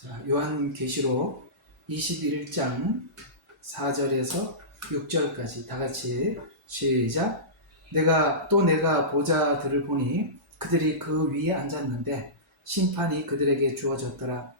자, 요한계시록 21장 4절에서 6절까지 다 같이 시작. 내가 보자들을 보니 그들이 그 위에 앉았는데 심판이 그들에게 주어졌더라.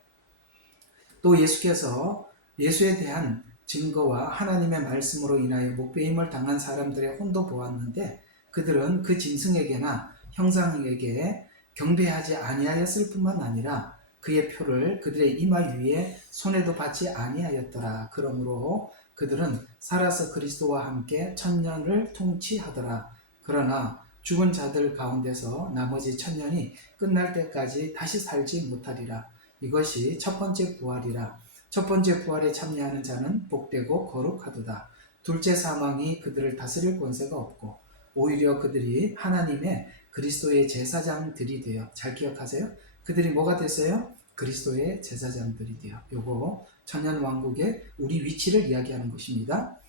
또 예수께서 예수에 대한 증거와 하나님의 말씀으로 인하여 목배임을 당한 사람들의 혼도 보았는데 그들은 그 짐승에게나 형상에게 경배하지 아니하였을 뿐만 아니라 그의 표를 그들의 이마 위에 손에도 받지 아니하였더라. 그러므로 그들은 살아서 그리스도와 함께 천년을 통치하더라. 그러나 죽은 자들 가운데서 나머지 천년이 끝날 때까지 다시 살지 못하리라. 이것이 첫 번째 부활이라. 첫 번째 부활에 참여하는 자는 복되고 거룩하도다. 둘째 사망이 그들을 다스릴 권세가 없고 오히려 그들이 하나님의 그리스도의 제사장들이 되어, 잘 기억하세요? 그들이 뭐가 됐어요? 그리스도의 제사장들이 되어. 요거 천년왕국의 우리 위치를 이야기하는 것입니다.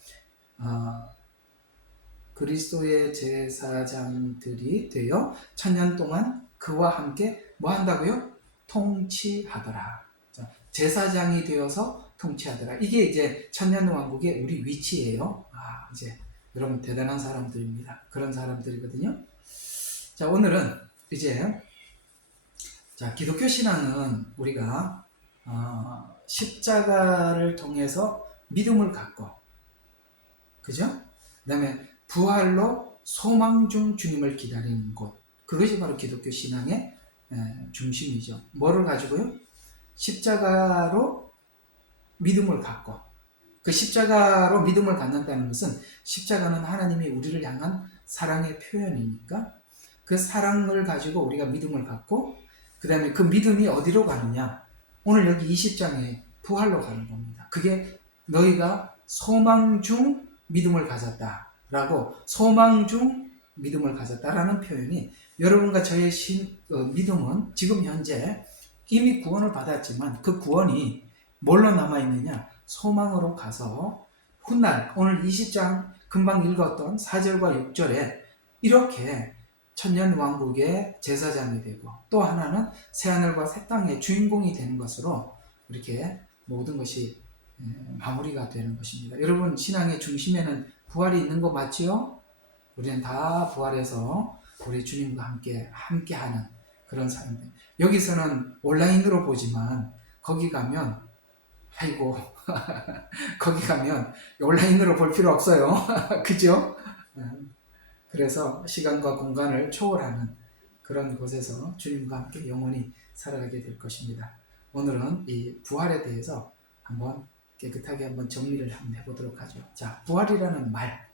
그리스도의 제사장들이 되어 천년 동안 그와 함께 뭐 한다고요? 통치하더라. 제사장이 되어서 통치하더라. 이게 이제 천년왕국의 우리 위치예요. 이제 여러분 대단한 사람들입니다. 그런 사람들이거든요. 자, 오늘은 이제 기독교 신앙은 우리가 십자가를 통해서 믿음을 갖고, 그죠? 그 다음에 부활로 소망 중 주님을 기다리는 곳, 그것이 바로 기독교 신앙의 중심이죠. 뭐를 가지고요? 십자가로 믿음을 갖고, 그 십자가로 믿음을 갖는다는 것은 십자가는 하나님이 우리를 향한 사랑의 표현이니까 그 사랑을 가지고 우리가 믿음을 갖고, 그 다음에 그 믿음이 어디로 가느냐? 오늘 여기 20장에 부활로 가는 겁니다. 그게 너희가 소망 중 믿음을 가졌다라고, 소망 중 믿음을 가졌다라는 표현이, 여러분과 저의 믿음은 지금 현재 이미 구원을 받았지만 그 구원이 뭘로 남아있느냐? 소망으로 가서 훗날 오늘 20장 금방 읽었던 4절과 6절에 이렇게 천년왕국의 제사장이 되고 또 하나는 새하늘과 새 땅의 주인공이 되는 것으로 이렇게 모든 것이 마무리가 되는 것입니다. 여러분, 신앙의 중심에는 부활이 있는 거 맞지요? 우리는 다 부활해서 우리 주님과 함께하는 그런 사람들. 여기서는 온라인으로 보지만 거기 가면 거기 가면 온라인으로 볼 필요 없어요. 그죠? 그래서 시간과 공간을 초월하는 그런 곳에서 주님과 함께 영원히 살아가게 될 것입니다. 오늘은 이 부활에 대해서 한번 깨끗하게 한번 정리를 한번 해보도록 하죠. 자, 부활이라는 말.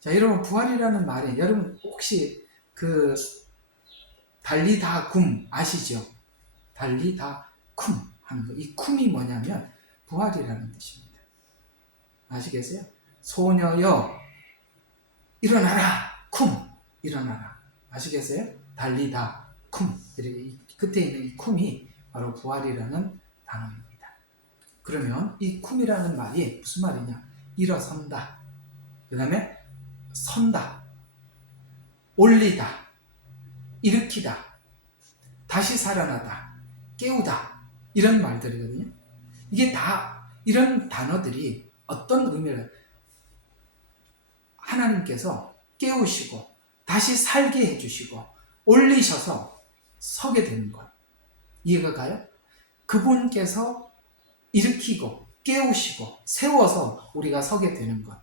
자, 여러분, 부활이라는 말에 여러분 혹시 그 달리다 굼 아시죠? 달리다 쿰 하는 거. 이 쿰이 뭐냐면 부활이라는 뜻입니다. 아시겠어요? 소녀여 일어나라 쿰, 일어나라. 아시겠어요? 달리다 쿰. 이렇게 끝에 있는 이 쿰이 바로 부활이라는 단어입니다. 그러면 이 쿰이라는 말이 무슨 말이냐? 일어선다, 그 다음에 선다, 올리다, 일으키다, 다시 살아나다, 깨우다, 이런 말들이거든요. 이게 다 이런 단어들이 어떤 의미를, 하나님께서 깨우시고 다시 살게 해주시고 올리셔서 서게 되는 것, 이해가 가요? 그분께서 일으키고 깨우시고 세워서 우리가 서게 되는 것,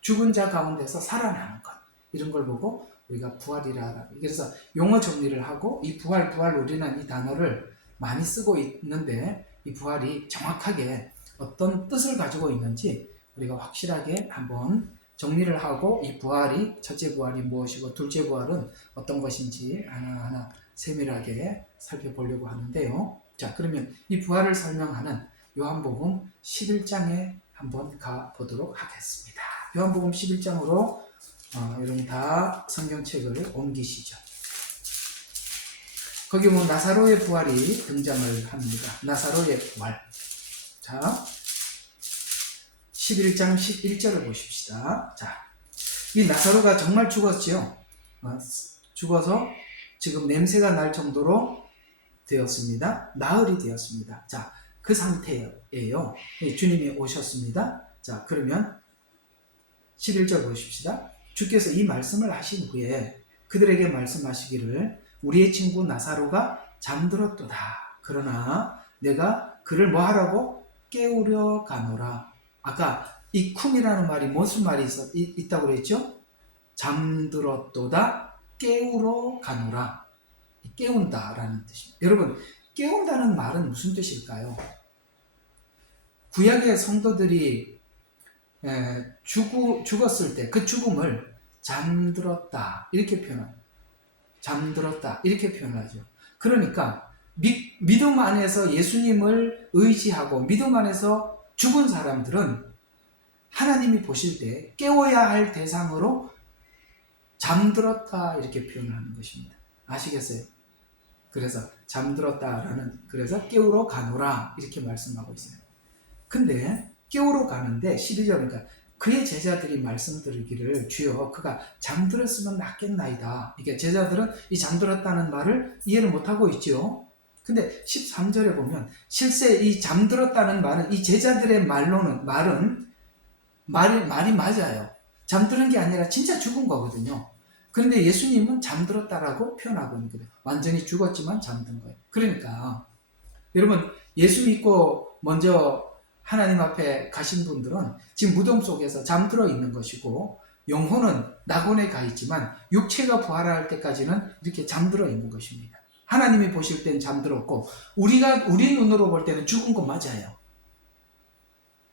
죽은 자 가운데서 살아나는 것, 이런 걸 보고 우리가 부활이라. 그래서 용어 정리를 하고, 이 부활 우리는 이 단어를 많이 쓰고 있는데 이 부활이 정확하게 어떤 뜻을 가지고 있는지 우리가 확실하게 한번 정리를 하고, 이 부활이, 첫째 부활이 무엇이고 둘째 부활은 어떤 것인지 하나하나 세밀하게 살펴보려고 하는데요. 자, 그러면 이 부활을 설명하는 요한복음 11장에 한번 가보도록 하겠습니다. 요한복음 11장으로 여러분 다 성경책을 옮기시죠. 거기 보면 나사로의 부활이 등장을 합니다. 나사로의 부활. 자, 11장 11절을 보십시다. 자, 이 나사로가 정말 죽었지요. 죽어서 지금 냄새가 날 정도로 되었습니다. 나흘이 되었습니다. 자, 그 상태예요. 주님이 오셨습니다. 자, 그러면 11절 보십시다. 주께서 이 말씀을 하신 후에 그들에게 말씀하시기를 우리의 친구 나사로가 잠들었도다. 그러나 내가 그를 뭐 하라고? 깨우려 가노라. 아까 이 쿰이라는 말이 무슨 말이 있다고 그랬죠? 잠들었도다. 깨우러 가노라. 깨운다라는 뜻입니다. 여러분, 깨운다는 말은 무슨 뜻일까요? 구약의 성도들이 죽었을 때 그 죽음을 잠들었다 이렇게 표현합니다. 잠들었다 이렇게 표현하죠. 그러니까 믿음 안에서 예수님을 의지하고 믿음 안에서 죽은 사람들은 하나님이 보실 때 깨워야 할 대상으로 잠들었다 이렇게 표현하는 것입니다. 아시겠어요? 그래서 잠들었다라는, 그래서 깨우러 가노라 이렇게 말씀하고 있어요. 근데 깨우러 가는데 12절, 그러니까 그의 제자들이 말씀드리기를 주여 그가 잠들었으면 낫겠나이다. 이게 제자들은 이 잠들었다는 말을 이해를 못하고 있죠. 근데 13절에 보면 실제 이 잠들었다는 말은 이 제자들의 말이 맞아요. 잠드는 게 아니라 진짜 죽은 거거든요. 그런데 예수님은 잠들었다라고 표현하고 있는 거예요. 완전히 죽었지만 잠든 거예요. 그러니까 여러분, 예수 믿고 먼저 하나님 앞에 가신 분들은 지금 무덤 속에서 잠들어 있는 것이고, 영혼은 낙원에 가 있지만 육체가 부활할 때까지는 이렇게 잠들어 있는 것입니다. 하나님이 보실 땐 잠들었고 우리 눈으로 볼 때는 죽은 거 맞아요.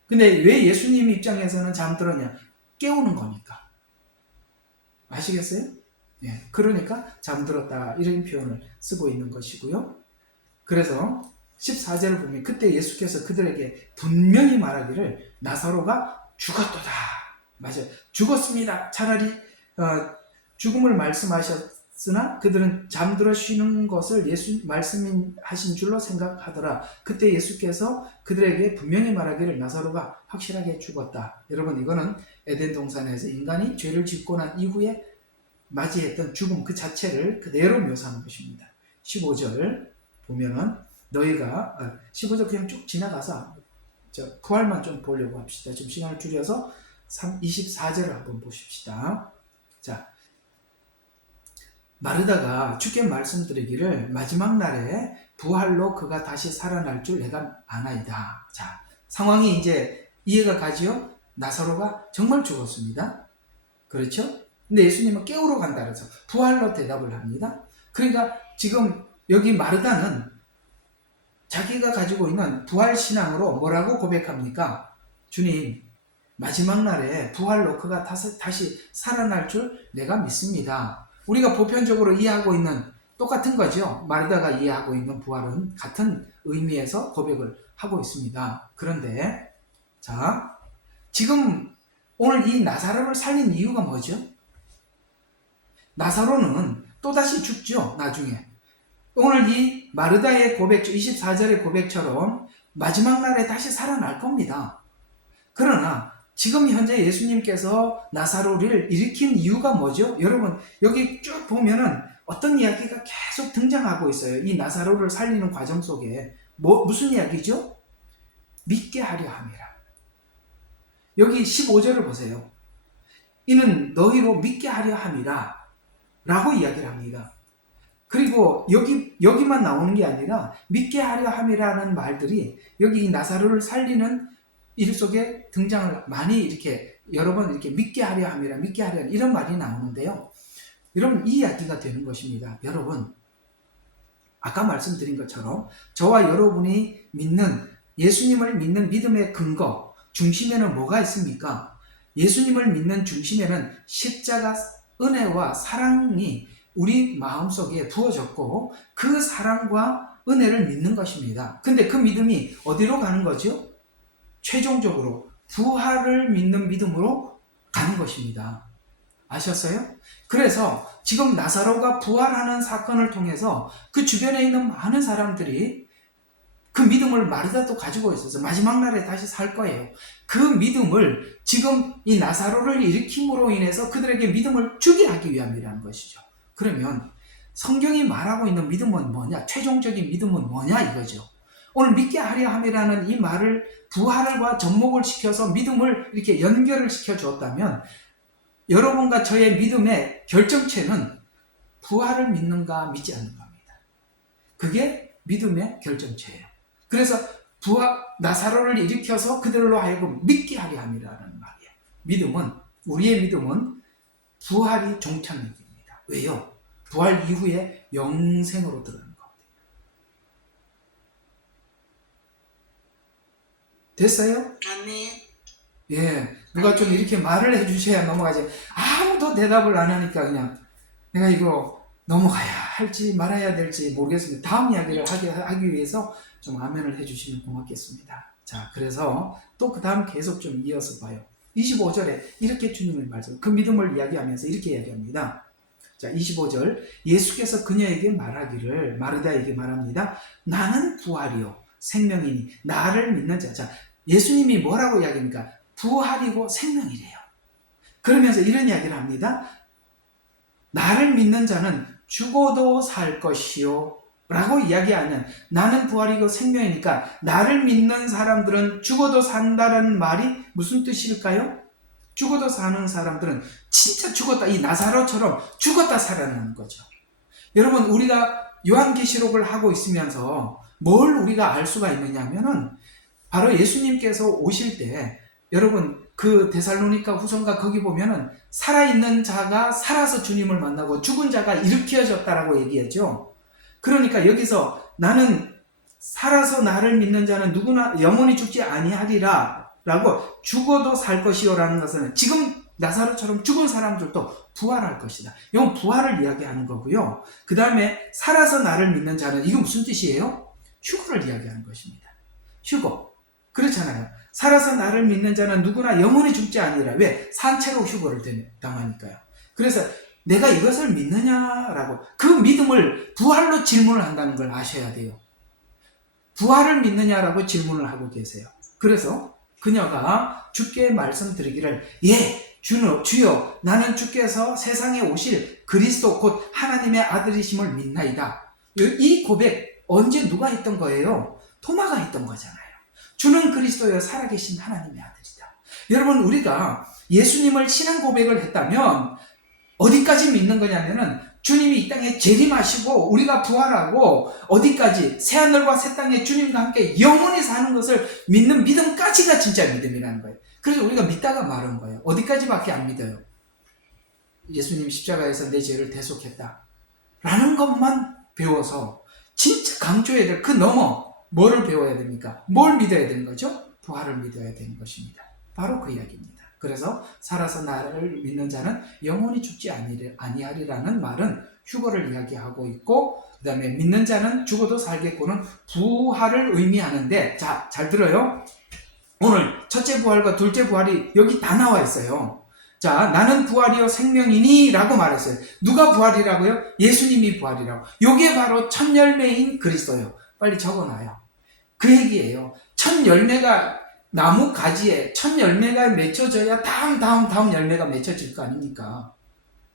근데 왜 예수님 입장에서는 잠들었냐? 깨우는 거니까. 아시겠어요? 예, 그러니까 잠들었다 이런 표현을 쓰고 있는 것이고요. 그래서 14절을 보면 그때 예수께서 그들에게 분명히 말하기를 나사로가 죽었도다. 맞아요. 죽었습니다. 차라리 죽음을 말씀하셨으나 그들은 잠들어 쉬는 것을 예수 말씀하신 줄로 생각하더라. 그때 예수께서 그들에게 분명히 말하기를 나사로가 확실하게 죽었다. 여러분, 이거는 에덴 동산에서 인간이 죄를 짓고 난 이후에 맞이했던 죽음 그 자체를 그대로 묘사한 것입니다. 15절 보면은 너희가 15절 그냥 쭉 지나가서 부활만 좀 보려고 합시다. 좀 시간을 줄여서 24절을 한번 보십시다. 자, 마르다가 주께 말씀드리기를 마지막 날에 부활로 그가 다시 살아날 줄 내가 아나이다. 자, 상황이 이제 이해가 가지요? 나사로가 정말 죽었습니다. 그렇죠? 근데 예수님은 깨우러 간다 그래서 부활로 대답을 합니다. 그러니까 지금 여기 마르다는 자기가 가지고 있는 부활신앙으로 뭐라고 고백합니까? 주님, 마지막 날에 부활로 그가 다시 살아날 줄 내가 믿습니다. 우리가 보편적으로 이해하고 있는 똑같은 거죠. 마르다가 이해하고 있는 부활은 같은 의미에서 고백을 하고 있습니다. 그런데 자, 지금 오늘 이 나사로를 살린 이유가 뭐죠? 나사로는 또다시 죽죠. 나중에. 오늘 이 마르다의 고백, 24절의 고백처럼 마지막 날에 다시 살아날 겁니다. 그러나 지금 현재 예수님께서 나사로를 일으킨 이유가 뭐죠? 여러분, 여기 쭉 보면은 어떤 이야기가 계속 등장하고 있어요. 이 나사로를 살리는 과정 속에. 무슨 이야기죠? 믿게 하려 함이라. 여기 15절을 보세요. 이는 너희로 믿게 하려 함이라 라고 이야기를 합니다. 그리고 여기만 나오는 게 아니라 믿게 하려 함이라는 말들이 여기 이 나사로를 살리는 일 속에 등장을 많이 이렇게 여러 번 이렇게 믿게 하려 함이라, 믿게 하려 함, 이런 말이 나오는데요. 여러분, 이 이야기가 되는 것입니다. 여러분, 아까 말씀드린 것처럼 저와 여러분이 믿는, 예수님을 믿는 믿음의 근거 중심에는 뭐가 있습니까? 예수님을 믿는 중심에는 십자가 은혜와 사랑이 우리 마음속에 부어졌고 그 사랑과 은혜를 믿는 것입니다. 근데 그 믿음이 어디로 가는 거죠? 최종적으로 부활을 믿는 믿음으로 가는 것입니다. 아셨어요? 그래서 지금 나사로가 부활하는 사건을 통해서 그 주변에 있는 많은 사람들이 그 믿음을 마르다도 가지고 있어서 마지막 날에 다시 살 거예요. 그 믿음을 지금 이 나사로를 일으킴으로 인해서 그들에게 믿음을 주게 하기 위함이라는 것이죠. 그러면 성경이 말하고 있는 믿음은 뭐냐? 최종적인 믿음은 뭐냐 이거죠. 오늘 믿게 하려 함이라는 이 말을 부활과 접목을 시켜서 믿음을 이렇게 연결을 시켜 주었다면 여러분과 저의 믿음의 결정체는 부활을 믿는가 믿지 않는가입니다. 그게 믿음의 결정체예요. 그래서 나사로를 일으켜서 그들로 하여금 믿게 하려 함이라는 말이에요. 우리의 믿음은 부활이 종착역입니다. 왜요? 부활 이후에 영생으로 들어가는 겁니다. 됐어요? 아멘. 예, 누가 좀 이렇게 말을 해주셔야 넘어가지. 아무도 대답을 안 하니까 그냥 내가 이거 넘어가야 할지 말아야 될지 모르겠습니다. 다음 이야기를 하기 위해서 좀 아멘을 해주시면 고맙겠습니다. 자, 그래서 또 그 다음 계속 좀 이어서 봐요. 25절에 이렇게 주님을 말씀, 그 믿음을 이야기하면서 이렇게 이야기합니다. 자, 25절, 예수께서 그녀에게 마르다에게 말합니다. 나는 부활이요 생명이니 나를 믿는 자. 자, 예수님이 뭐라고 이야기합니까? 부활이고 생명이래요. 그러면서 이런 이야기를 합니다. 나를 믿는 자는 죽어도 살 것이요 라고 이야기하는, 나는 부활이고 생명이니까 나를 믿는 사람들은 죽어도 산다는 말이 무슨 뜻일까요? 죽어도 사는 사람들은 진짜 죽었다, 이 나사로처럼 죽었다 살아나는 거죠. 여러분, 우리가 요한계시록을 하고 있으면서 뭘 우리가 알 수가 있느냐 하면은 바로 예수님께서 오실 때, 여러분 그 데살로니가 후서가 거기 보면은 살아있는 자가 살아서 주님을 만나고 죽은 자가 일으켜졌다라고 얘기하죠. 그러니까 여기서 나는 살아서 나를 믿는 자는 누구나 영원히 죽지 아니하리라 라고 죽어도 살 것이요 라는 것은 지금 나사로처럼 죽은 사람들도 부활할 것이다. 이건 부활을 이야기하는 거고요. 그 다음에 살아서 나를 믿는 자는, 이건 무슨 뜻이에요? 휴거를 이야기하는 것입니다. 휴거. 그렇잖아요. 살아서 나를 믿는 자는 누구나 영원히 죽지 아니라. 왜? 산채로 휴거를 당하니까요. 그래서 내가 이것을 믿느냐라고, 그 믿음을 부활로 질문을 한다는 걸 아셔야 돼요. 부활을 믿느냐라고 질문을 하고 계세요. 그래서 그녀가 주께 말씀드리기를, 주여 나는 주께서 세상에 오실 그리스도 곧 하나님의 아들이심을 믿나이다. 이 고백 언제 누가 했던 거예요? 토마가 했던 거잖아요. 주는 그리스도여 살아계신 하나님의 아들이다. 여러분, 우리가 예수님을 신앙 고백을 했다면 어디까지 믿는 거냐면은 주님이 이 땅에 재림하시고 우리가 부활하고 어디까지, 새하늘과 새 땅에 주님과 함께 영원히 사는 것을 믿는 믿음까지가 진짜 믿음이라는 거예요. 그래서 우리가 믿다가 마른 거예요. 어디까지밖에 안 믿어요. 예수님 십자가에서 내 죄를 대속했다 라는 것만 배워서 진짜 강조해야 될, 그 넘어 뭐를 배워야 됩니까? 뭘 믿어야 되는 거죠? 부활을 믿어야 되는 것입니다. 바로 그 이야기입니다. 그래서 살아서 나를 믿는 자는 영원히 죽지 아니하리라는 말은 휴거를 이야기하고 있고, 그 다음에 믿는 자는 죽어도 살겠고는 부활을 의미하는데, 자, 잘 들어요. 오늘 첫째 부활과 둘째 부활이 여기 다 나와 있어요. 자, 나는 부활이요 생명이니 라고 말했어요. 누가 부활이라고요? 예수님이 부활이라고. 요게 바로 첫 열매인 그리스도요. 빨리 적어놔요. 그 얘기예요. 첫 열매가, 나무 가지에 첫 열매가 맺혀져야 다음 열매가 맺혀질 거 아닙니까?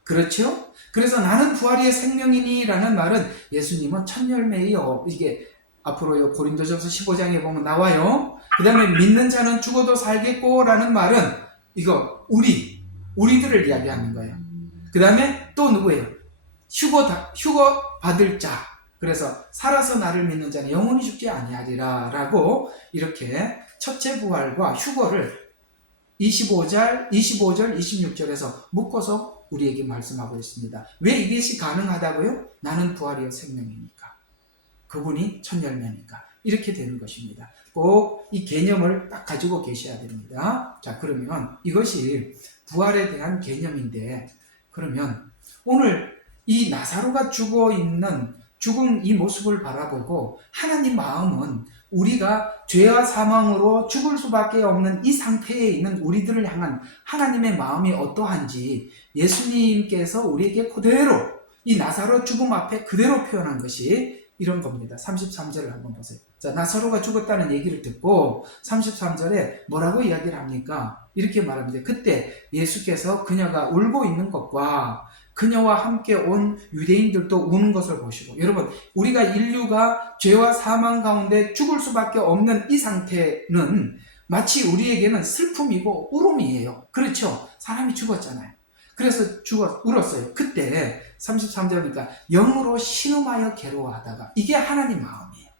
그렇죠? 그래서 나는 부활이의 생명이니 라는 말은 예수님은 첫 열매이요. 이게 앞으로 고린도전서 15장에 보면 나와요. 그 다음에 믿는 자는 죽어도 살겠고 라는 말은 이거 우리들을 이야기하는 거예요. 그 다음에 또 누구예요? 휴거 받을 자. 그래서 살아서 나를 믿는 자는 영원히 죽지 아니하리라 라고, 이렇게 첫째 부활과 휴거를 25절, 26절에서 묶어서 우리에게 말씀하고 있습니다. 왜 이것이 가능하다고요? 나는 부활이요 생명이니까. 그분이 첫 열매니까. 이렇게 되는 것입니다. 꼭 이 개념을 딱 가지고 계셔야 됩니다. 자, 그러면 이것이 부활에 대한 개념인데, 그러면 오늘 이 나사로가 죽은 이 모습을 바라보고 하나님 마음은 우리가 죄와 사망으로 죽을 수밖에 없는 이 상태에 있는 우리들을 향한 하나님의 마음이 어떠한지 예수님께서 우리에게 그대로 이 나사로 죽음 앞에 그대로 표현한 것이 이런 겁니다. 33절을 한번 보세요. 자, 나사로가 죽었다는 얘기를 듣고 33절에 뭐라고 이야기를 합니까? 이렇게 말합니다. 그때 예수께서 그녀가 울고 있는 것과 그녀와 함께 온 유대인들도 우는 것을 보시고, 여러분, 우리가 인류가 죄와 사망 가운데 죽을 수밖에 없는 이 상태는 마치 우리에게는 슬픔이고 울음이에요. 그렇죠? 사람이 죽었잖아요. 그래서 울었어요. 그때 33절이니까 영으로 신음하여 괴로워하다가, 이게 하나님 마음이에요.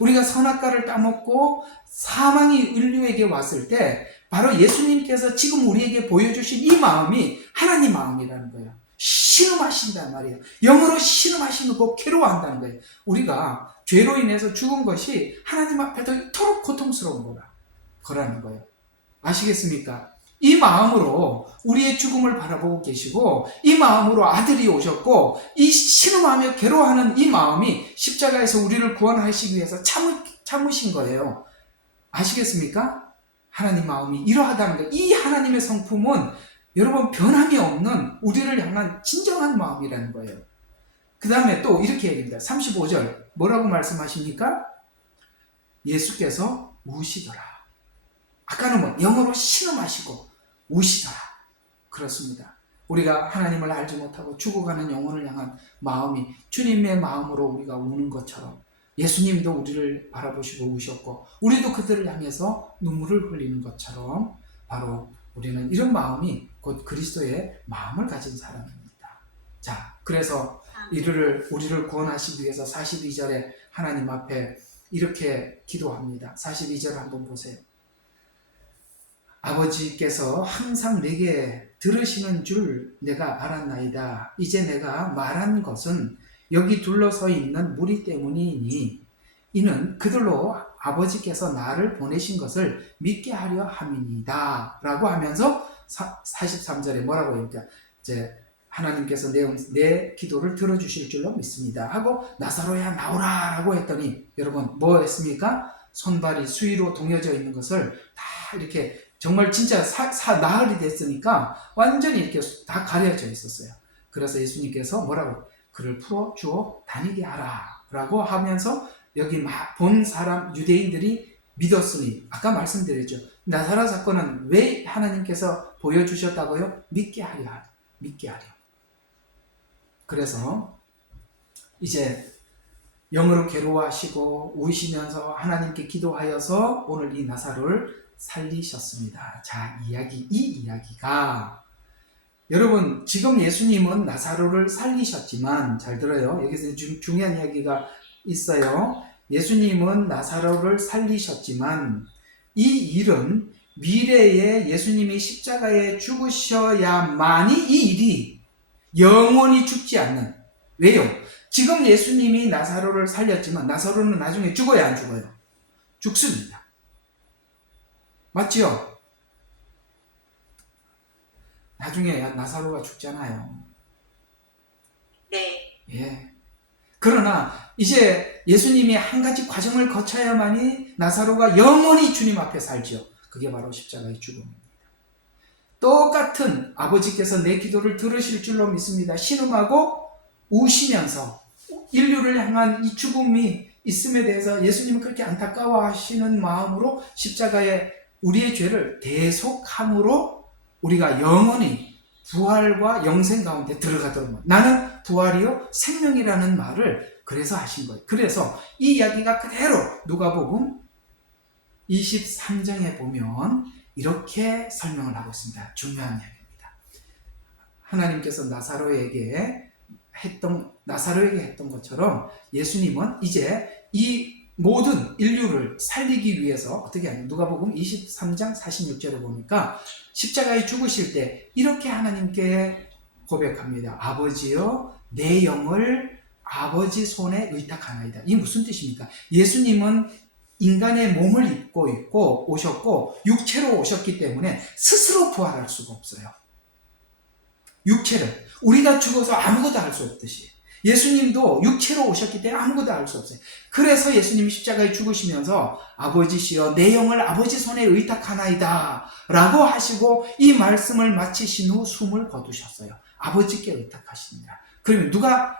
우리가 선악과를 따먹고 사망이 인류에게 왔을 때 바로 예수님께서 지금 우리에게 보여주신 이 마음이 하나님 마음이라는 거예요. 신음하신단 말이에요. 영으로 신음하시고 괴로워한다는 거예요. 우리가 죄로 인해서 죽은 것이 하나님 앞에서 이토록 고통스러운 거라는 거예요. 아시겠습니까? 이 마음으로 우리의 죽음을 바라보고 계시고, 이 마음으로 아들이 오셨고, 이 신음하며 괴로워하는 이 마음이 십자가에서 우리를 구원하시기 위해서 참으신 거예요. 아시겠습니까? 하나님 마음이 이러하다는 거예요. 이 하나님의 성품은 여러분 변함이 없는 우리를 향한 진정한 마음이라는 거예요. 그 다음에 또 이렇게 얘기합니다. 35절 뭐라고 말씀하십니까? 예수께서 우시더라. 아까는 뭐 영어로 신음하시고 우시더라. 그렇습니다. 우리가 하나님을 알지 못하고 죽어가는 영혼을 향한 마음이 주님의 마음으로 우리가 우는 것처럼, 예수님도 우리를 바라보시고 우셨고 우리도 그들을 향해서 눈물을 흘리는 것처럼, 바로 우리는 이런 마음이 곧 그리스도의 마음을 가진 사람입니다. 자, 그래서 우리를 구원하시기 위해서 42절에 하나님 앞에 이렇게 기도합니다. 42절 한번 보세요. 아버지께서 항상 내게 들으시는 줄 내가 알았나이다. 이제 내가 말한 것은 여기 둘러서 있는 무리 때문이니 이는 그들로 아버지께서 나를 보내신 것을 믿게 하려 함이니이다. 라고 하면서 43절에 뭐라고 합니까? 이제 하나님께서 내 기도를 들어주실 줄로 믿습니다. 하고 나사로야 나오라 라고 했더니, 여러분 뭐 했습니까? 손발이 수위로 동여져 있는 것을 다 이렇게, 정말 진짜 나흘이 됐으니까 완전히 이렇게 다 가려져 있었어요. 그래서 예수님께서 뭐라고? 그를 풀어주어 다니게 하라 라고 하면서, 여기 본 사람 유대인들이 믿었으니, 아까 말씀드렸죠. 나사렛 사건은 왜 하나님께서 보여주셨다고요? 믿게 하려. 그래서 이제 영으로 괴로워하시고 우시면서 하나님께 기도하여서 오늘 이 나사로를 살리셨습니다. 자, 이 이야기가, 여러분 지금 예수님은 나사로를 살리셨지만, 잘 들어요. 여기서 중요한 이야기가 있어요. 예수님은 나사로를 살리셨지만 이 일은 미래에 예수님이 십자가에 죽으셔야만이 이 일이 영원히 죽지 않는, 왜요? 지금 예수님이 나사로를 살렸지만 나사로는 나중에 죽어야 안 죽어요? 죽습니다. 맞지요? 나중에 나사로가 죽잖아요. 네. 예. 그러나 이제 예수님이 한 가지 과정을 거쳐야만이 나사로가 영원히 주님 앞에 살지요. 그게 바로 십자가의 죽음입니다. 똑같은, 아버지께서 내 기도를 들으실 줄로 믿습니다. 신음하고 우시면서 인류를 향한 이 죽음이 있음에 대해서 예수님은 그렇게 안타까워하시는 마음으로 십자가에 우리의 죄를 대속함으로 우리가 영원히 부활과 영생 가운데 들어가도록, 나는 부활이요 생명이라는 말을 그래서 하신 거예요. 그래서 이 이야기가 그대로 누가복음 23장에 보면 이렇게 설명을 하고 있습니다. 중요한 이야기입니다. 하나님께서 나사로에게 했던 것처럼 예수님은 이제 이 모든 인류를 살리기 위해서 어떻게 하냐, 누가복음 23장 46절에 보니까 십자가에 죽으실 때 이렇게 하나님께 고백합니다. 아버지여 내 영을 아버지 손에 의탁하나이다. 이게 무슨 뜻입니까? 예수님은 인간의 몸을 입고 있고 오셨고 육체로 오셨기 때문에 스스로 부활할 수가 없어요. 육체를, 우리가 죽어서 아무것도 할 수 없듯이 예수님도 육체로 오셨기 때문에 아무것도 할 수 없어요. 그래서 예수님이 십자가에 죽으시면서 아버지시여 내 영을 아버지 손에 의탁하나이다 라고 하시고 이 말씀을 마치신 후 숨을 거두셨어요. 아버지께 의탁하십니다. 그러면 누가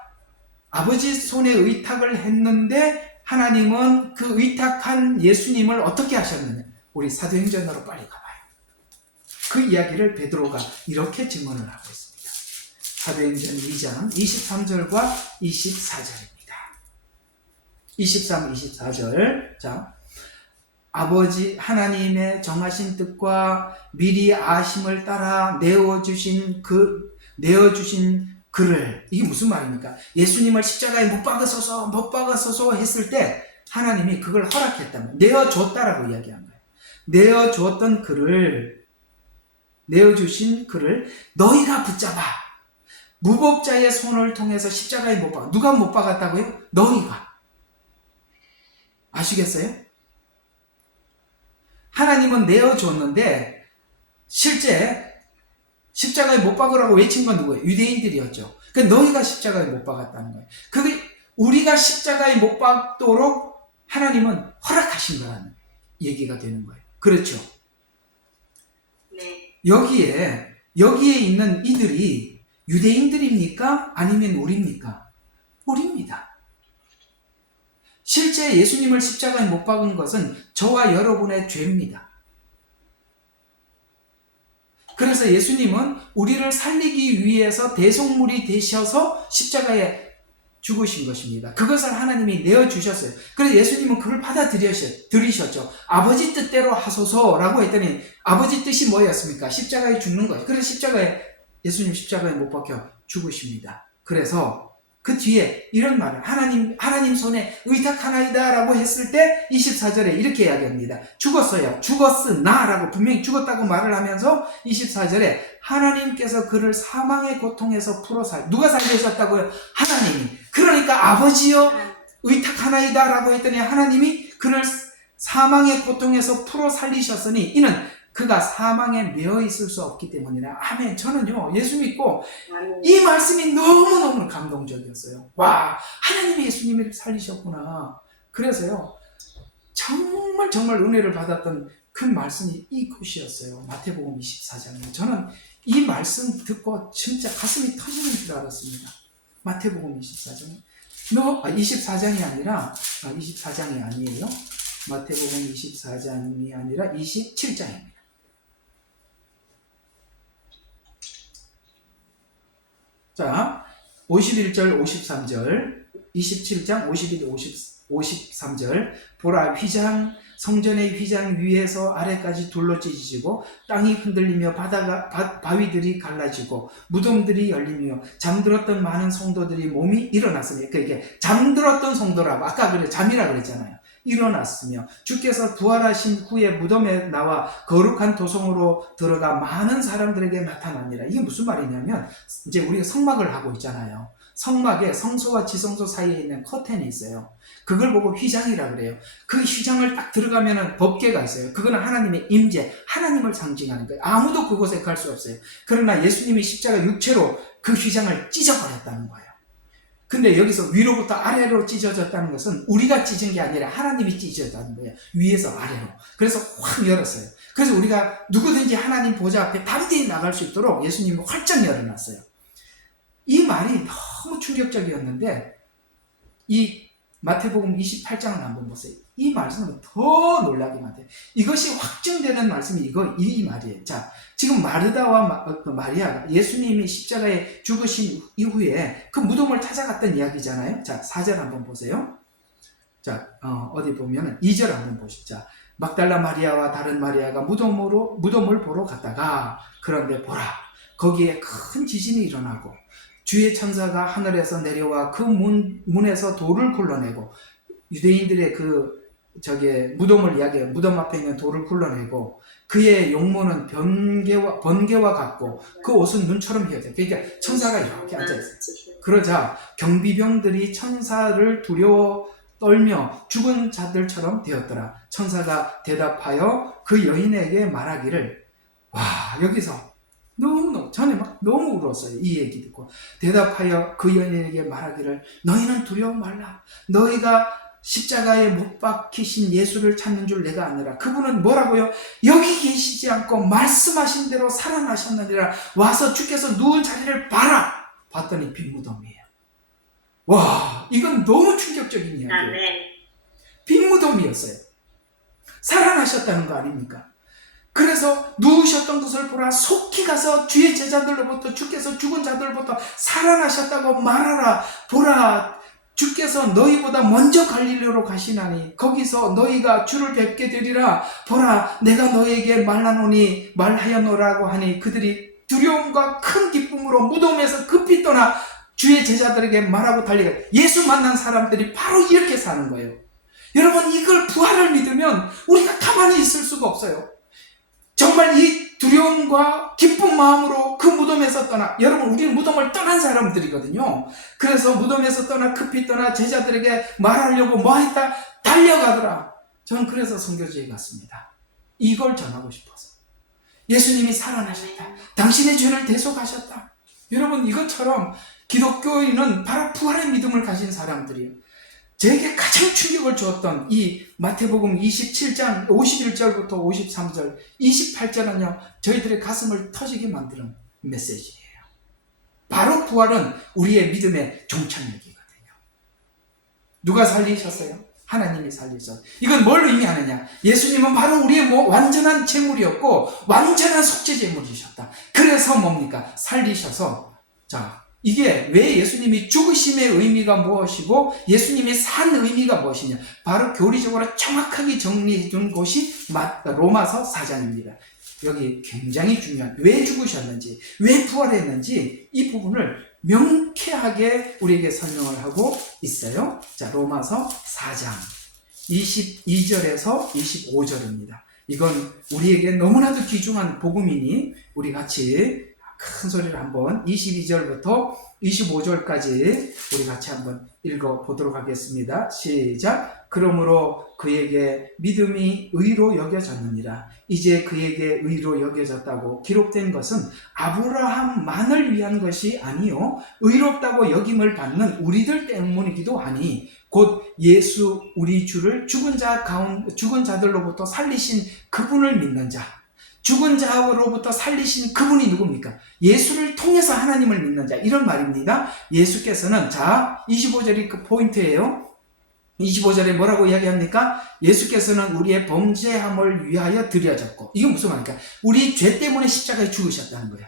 아버지 손에 의탁을 했는데 하나님은 그 의탁한 예수님을 어떻게 하셨느냐? 우리 사도행전으로 빨리 가봐요. 그 이야기를 베드로가 이렇게 증언을 하고 있습니다. 사도행전 2장 23절과 24절입니다. 23, 24절. 자, 아버지 하나님의 정하신 뜻과 미리 아심을 따라 내어주신 그를, 이게 무슨 말입니까? 예수님을 십자가에 못 박아서서 했을 때 하나님이 그걸 허락했다면, 내어줬다라고 이야기한 거예요. 내어주신 그를 너희가 붙잡아 무법자의 손을 통해서 십자가에 못 박아. 누가 못 박았다고요? 너희가. 아시겠어요? 하나님은 내어줬는데 실제 십자가에 못 박으라고 외친 건 누구예요? 유대인들이었죠. 그러니까 너희가 십자가에 못 박았다는 거예요. 그게 우리가 십자가에 못 박도록 하나님은 허락하신 거라는 얘기가 되는 거예요. 그렇죠? 네. 여기에 있는 이들이 유대인들입니까? 아니면 우리입니까? 우리입니다. 실제 예수님을 십자가에 못 박은 것은 저와 여러분의 죄입니다. 그래서 예수님은 우리를 살리기 위해서 대속물이 되셔서 십자가에 죽으신 것입니다. 그것을 하나님이 내어주셨어요. 그래서 예수님은 그걸 받아들이셨죠. 아버지 뜻대로 하소서라고 했더니 아버지 뜻이 뭐였습니까? 십자가에 죽는 거예요. 그래서 예수님 십자가에 못 박혀 죽으십니다. 그래서 그 뒤에 이런 말을 하나님 손에 의탁하나이다 라고 했을 때 24절에 이렇게 이야기합니다. 죽었으나 라고 분명히 죽었다고 말을 하면서 24절에 하나님께서 그를 사망의 고통에서 누가 살리셨다고요? 하나님이. 그러니까 아버지여 의탁하나이다 라고 했더니 하나님이 그를 사망의 고통에서 풀어 살리셨으니 이는 그가 사망에 매어 있을 수 없기 때문이라. 아멘. 저는요, 예수 믿고 이 말씀이 너무너무 감동적이었어요. 와, 하나님이 예수님을 살리셨구나. 그래서요, 정말 은혜를 받았던 그 말씀이 이곳이었어요. 마태복음 24장이요. 저는 이 말씀 듣고 진짜 가슴이 터지는 줄 알았습니다. 마태복음 24장. 24장이 아니라, 24장이 아니에요. 마태복음 24장이 아니라 27장입니다. 자, 51절, 53절, 27장 51, 53절. 보라, 성전의 휘장 위에서 아래까지 둘러 찢어지고 땅이 흔들리며 바위들이 갈라지고 무덤들이 열리며 잠들었던 많은 성도들이 몸이 일어났으며, 그러니까 잠들었던 성도라고 아까 잠이라 그랬잖아요. 일어났으며 주께서 부활하신 후에 무덤에 나와 거룩한 도성으로 들어가 많은 사람들에게 나타납니다. 이게 무슨 말이냐면 이제 우리가 성막을 하고 있잖아요. 성막에 성소와 지성소 사이에 있는 커튼이 있어요. 그걸 보고 휘장이라 그래요. 그 휘장을 딱 들어가면은 법궤가 있어요. 그거는 하나님의 임재, 하나님을 상징하는 거예요. 아무도 그곳에 갈 수 없어요. 그러나 예수님이 십자가 육체로 그 휘장을 찢어버렸다는 거예요. 근데 여기서 위로부터 아래로 찢어졌다는 것은 우리가 찢은 게 아니라 하나님이 찢어졌다는 거예요. 위에서 아래로. 그래서 확 열었어요. 그래서 우리가 누구든지 하나님 보좌 앞에 담대히 나갈 수 있도록 예수님이 활짝 열어놨어요. 이 말이 너무 충격적이었는데 이 마태복음 28장을 한번 보세요. 이 말씀은 더 놀라게 만돼요. 이것이 확증되는 말씀이 이 말이에요. 자, 지금 마르다와 마리아가 예수님이 십자가에 죽으신 이후에 그 무덤을 찾아갔던 이야기잖아요. 자, 4절 한번 보세요. 자, 어디 보면은 2절 한번 보시죠. 자, 막달라 마리아와 다른 마리아가 무덤을 보러 갔다가 그런데 보라, 거기에 큰 지진이 일어나고 주의 천사가 하늘에서 내려와 그 문에서 돌을 굴러내고, 유대인들의 무덤을 이야기해요. 무덤 앞에 있는 돌을 굴러내고 그의 용모는 번개와 같고 그 옷은 눈처럼 휘어져. 그러니까 천사가 이렇게 앉아있어요. 그러자 경비병들이 천사를 두려워 떨며 죽은 자들처럼 되었더라. 천사가 대답하여 그 여인에게 말하기를, 와, 여기서 저는 너무 울었어요. 이 얘기 듣고. 대답하여 그 여인에게 말하기를, 너희는 두려워 말라. 너희가 십자가에 못 박히신 예수를 찾는 줄 내가 아느라. 그분은 뭐라고요? 여기 계시지 않고 말씀하신 대로 살아나셨느니라. 와서 주께서 누운 자리를 봐라. 봤더니 빈 무덤이에요. 와, 이건 너무 충격적인 이야기예요. 빈 무덤이었어요. 살아나셨다는 거 아닙니까? 그래서 누우셨던 것을 보라. 속히 가서 주의 제자들로부터 주께서 죽은 자들로부터 살아나셨다고 말하라. 보라, 주께서 너희보다 먼저 갈릴리로 가시나니 거기서 너희가 주를 뵙게 되리라. 보라, 내가 너희에게 말하였노라고 하니 그들이 두려움과 큰 기쁨으로 무덤에서 급히 떠나 주의 제자들에게 말하고 달리가. 예수 만난 사람들이 바로 이렇게 사는 거예요. 여러분, 이걸 부활을 믿으면 우리가 가만히 있을 수가 없어요. 정말 이 두려움과 기쁜 마음으로 그 무덤에서 떠나, 여러분, 우리는 무덤을 떠난 사람들이거든요. 그래서 무덤에서 떠나 급히 떠나 제자들에게 말하려고 뭐 했다? 달려가더라. 저는 그래서 선교지에 갔습니다. 이걸 전하고 싶어서. 예수님이 살아나셨다. 당신의 죄를 대속하셨다. 여러분, 이것처럼 기독교인은 바로 부활의 믿음을 가진 사람들이에요. 저에게 가장 충격을 주었던 이 마태복음 27장 51절부터 53절, 28절은요, 저희들의 가슴을 터지게 만드는 메시지예요. 바로 부활은 우리의 믿음의 종착역이거든요. 누가 살리셨어요? 하나님이 살리셨어요. 이건 뭘 의미하느냐? 예수님은 바로 우리의 완전한 제물이었고 완전한 속죄 제물이셨다. 그래서 뭡니까? 살리셔서, 자, 이게 왜 예수님이 죽으심의 의미가 무엇이고 예수님이 산 의미가 무엇이냐? 바로 교리적으로 정확하게 정리해 준 곳이 로마서 4장입니다. 여기 굉장히 중요한, 왜 죽으셨는지, 왜 부활했는지 이 부분을 명쾌하게 우리에게 설명을 하고 있어요. 자, 로마서 4장 22절에서 25절입니다. 이건 우리에게 너무나도 귀중한 복음이니 우리 같이 큰 소리를 한번 22절부터 25절까지 우리 같이 한번 읽어보도록 하겠습니다. 시작. 그러므로 그에게 믿음이 의로 여겨졌느니라. 이제 그에게 의로 여겨졌다고 기록된 것은 아브라함만을 위한 것이 아니요 의롭다고 여김을 받는 우리들 때문이기도 하니 곧 예수 우리 주를 죽은 자들로부터 살리신 그분을 믿는 자. 죽은 자로부터 살리신 그분이 누굽니까? 예수를 통해서 하나님을 믿는 자, 이런 말입니다. 예수께서는, 자, 25절이 그 포인트예요. 25절에 뭐라고 이야기합니까? 예수께서는 우리의 범죄함을 위하여 드려졌고, 이게 무슨 말입니까? 우리 죄 때문에 십자가에 죽으셨다는 거예요.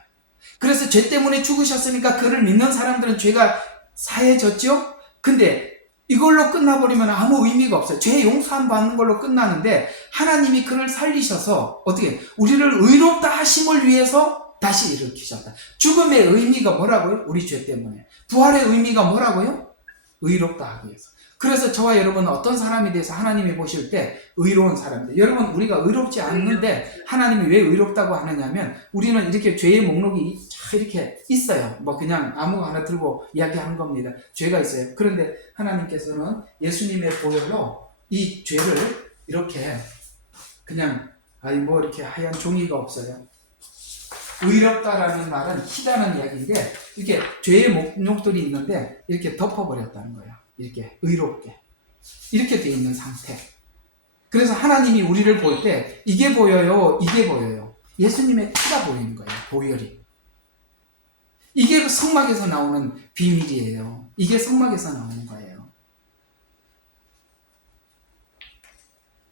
그래서 죄 때문에 죽으셨으니까 그를 믿는 사람들은 죄가 사해졌죠? 근데 이걸로 끝나버리면 아무 의미가 없어요. 죄 용서함 받는 걸로 끝나는데 하나님이 그를 살리셔서 어떻게 우리를 의롭다 하심을 위해서 다시 일으키셨다. 죽음의 의미가 뭐라고요? 우리 죄 때문에. 부활의 의미가 뭐라고요? 의롭다 하기 위해서. 그래서 저와 여러분은 어떤 사람에 대해서 하나님이 보실 때 의로운 사람들. 여러분, 우리가 의롭지 않는데 하나님이 왜 의롭다고 하느냐면 우리는 이렇게 죄의 목록이 이렇게 있어요. 뭐 그냥 아무 하나 들고 이야기하는 겁니다. 죄가 있어요. 그런데 하나님께서는 예수님의 보혈로 이 죄를 이렇게 그냥 뭐 이렇게 하얀 종이가 없어요. 의롭다라는 말은 희다는 이야기인데 이렇게 죄의 목록들이 있는데 이렇게 덮어버렸다는 거예요. 이렇게 의롭게 이렇게 돼 있는 상태. 그래서 하나님이 우리를 볼 때 이게 보여요, 이게 보여요. 예수님의 피가 보이는 거예요. 보혈이. 이게 성막에서 나오는 비밀이에요. 이게 성막에서 나오는 거예요.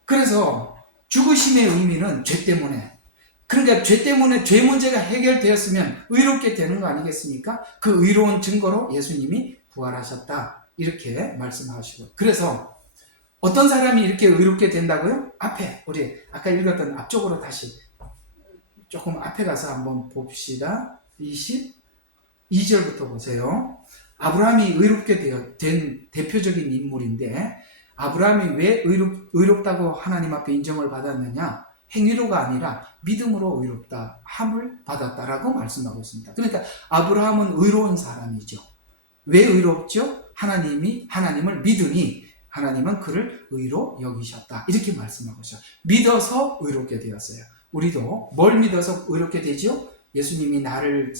그래서 죽으심의 의미는 죄 때문에, 그러니까 죄 때문에 죄 문제가 해결되었으면 의롭게 되는 거 아니겠습니까? 그 의로운 증거로 예수님이 부활하셨다. 이렇게 말씀하시고. 그래서 어떤 사람이 이렇게 의롭게 된다고요? 앞에 우리 아까 읽었던 앞쪽으로 다시 조금 앞에 가서 한번 봅시다. 22절부터 보세요. 아브라함이 의롭게 된 대표적인 인물인데 아브라함이 왜 의롭다고 하나님 앞에 인정을 받았느냐? 행위로가 아니라 믿음으로 의롭다 함을 받았다라고 말씀하고 있습니다. 그러니까 아브라함은 의로운 사람이죠. 왜 의롭죠? 하나님을 믿으니 하나님은 그를 의로 여기셨다. 이렇게 말씀하고 있어요. 믿어서 의롭게 되었어요. 우리도 뭘 믿어서 의롭게 되죠? 예수님이 나를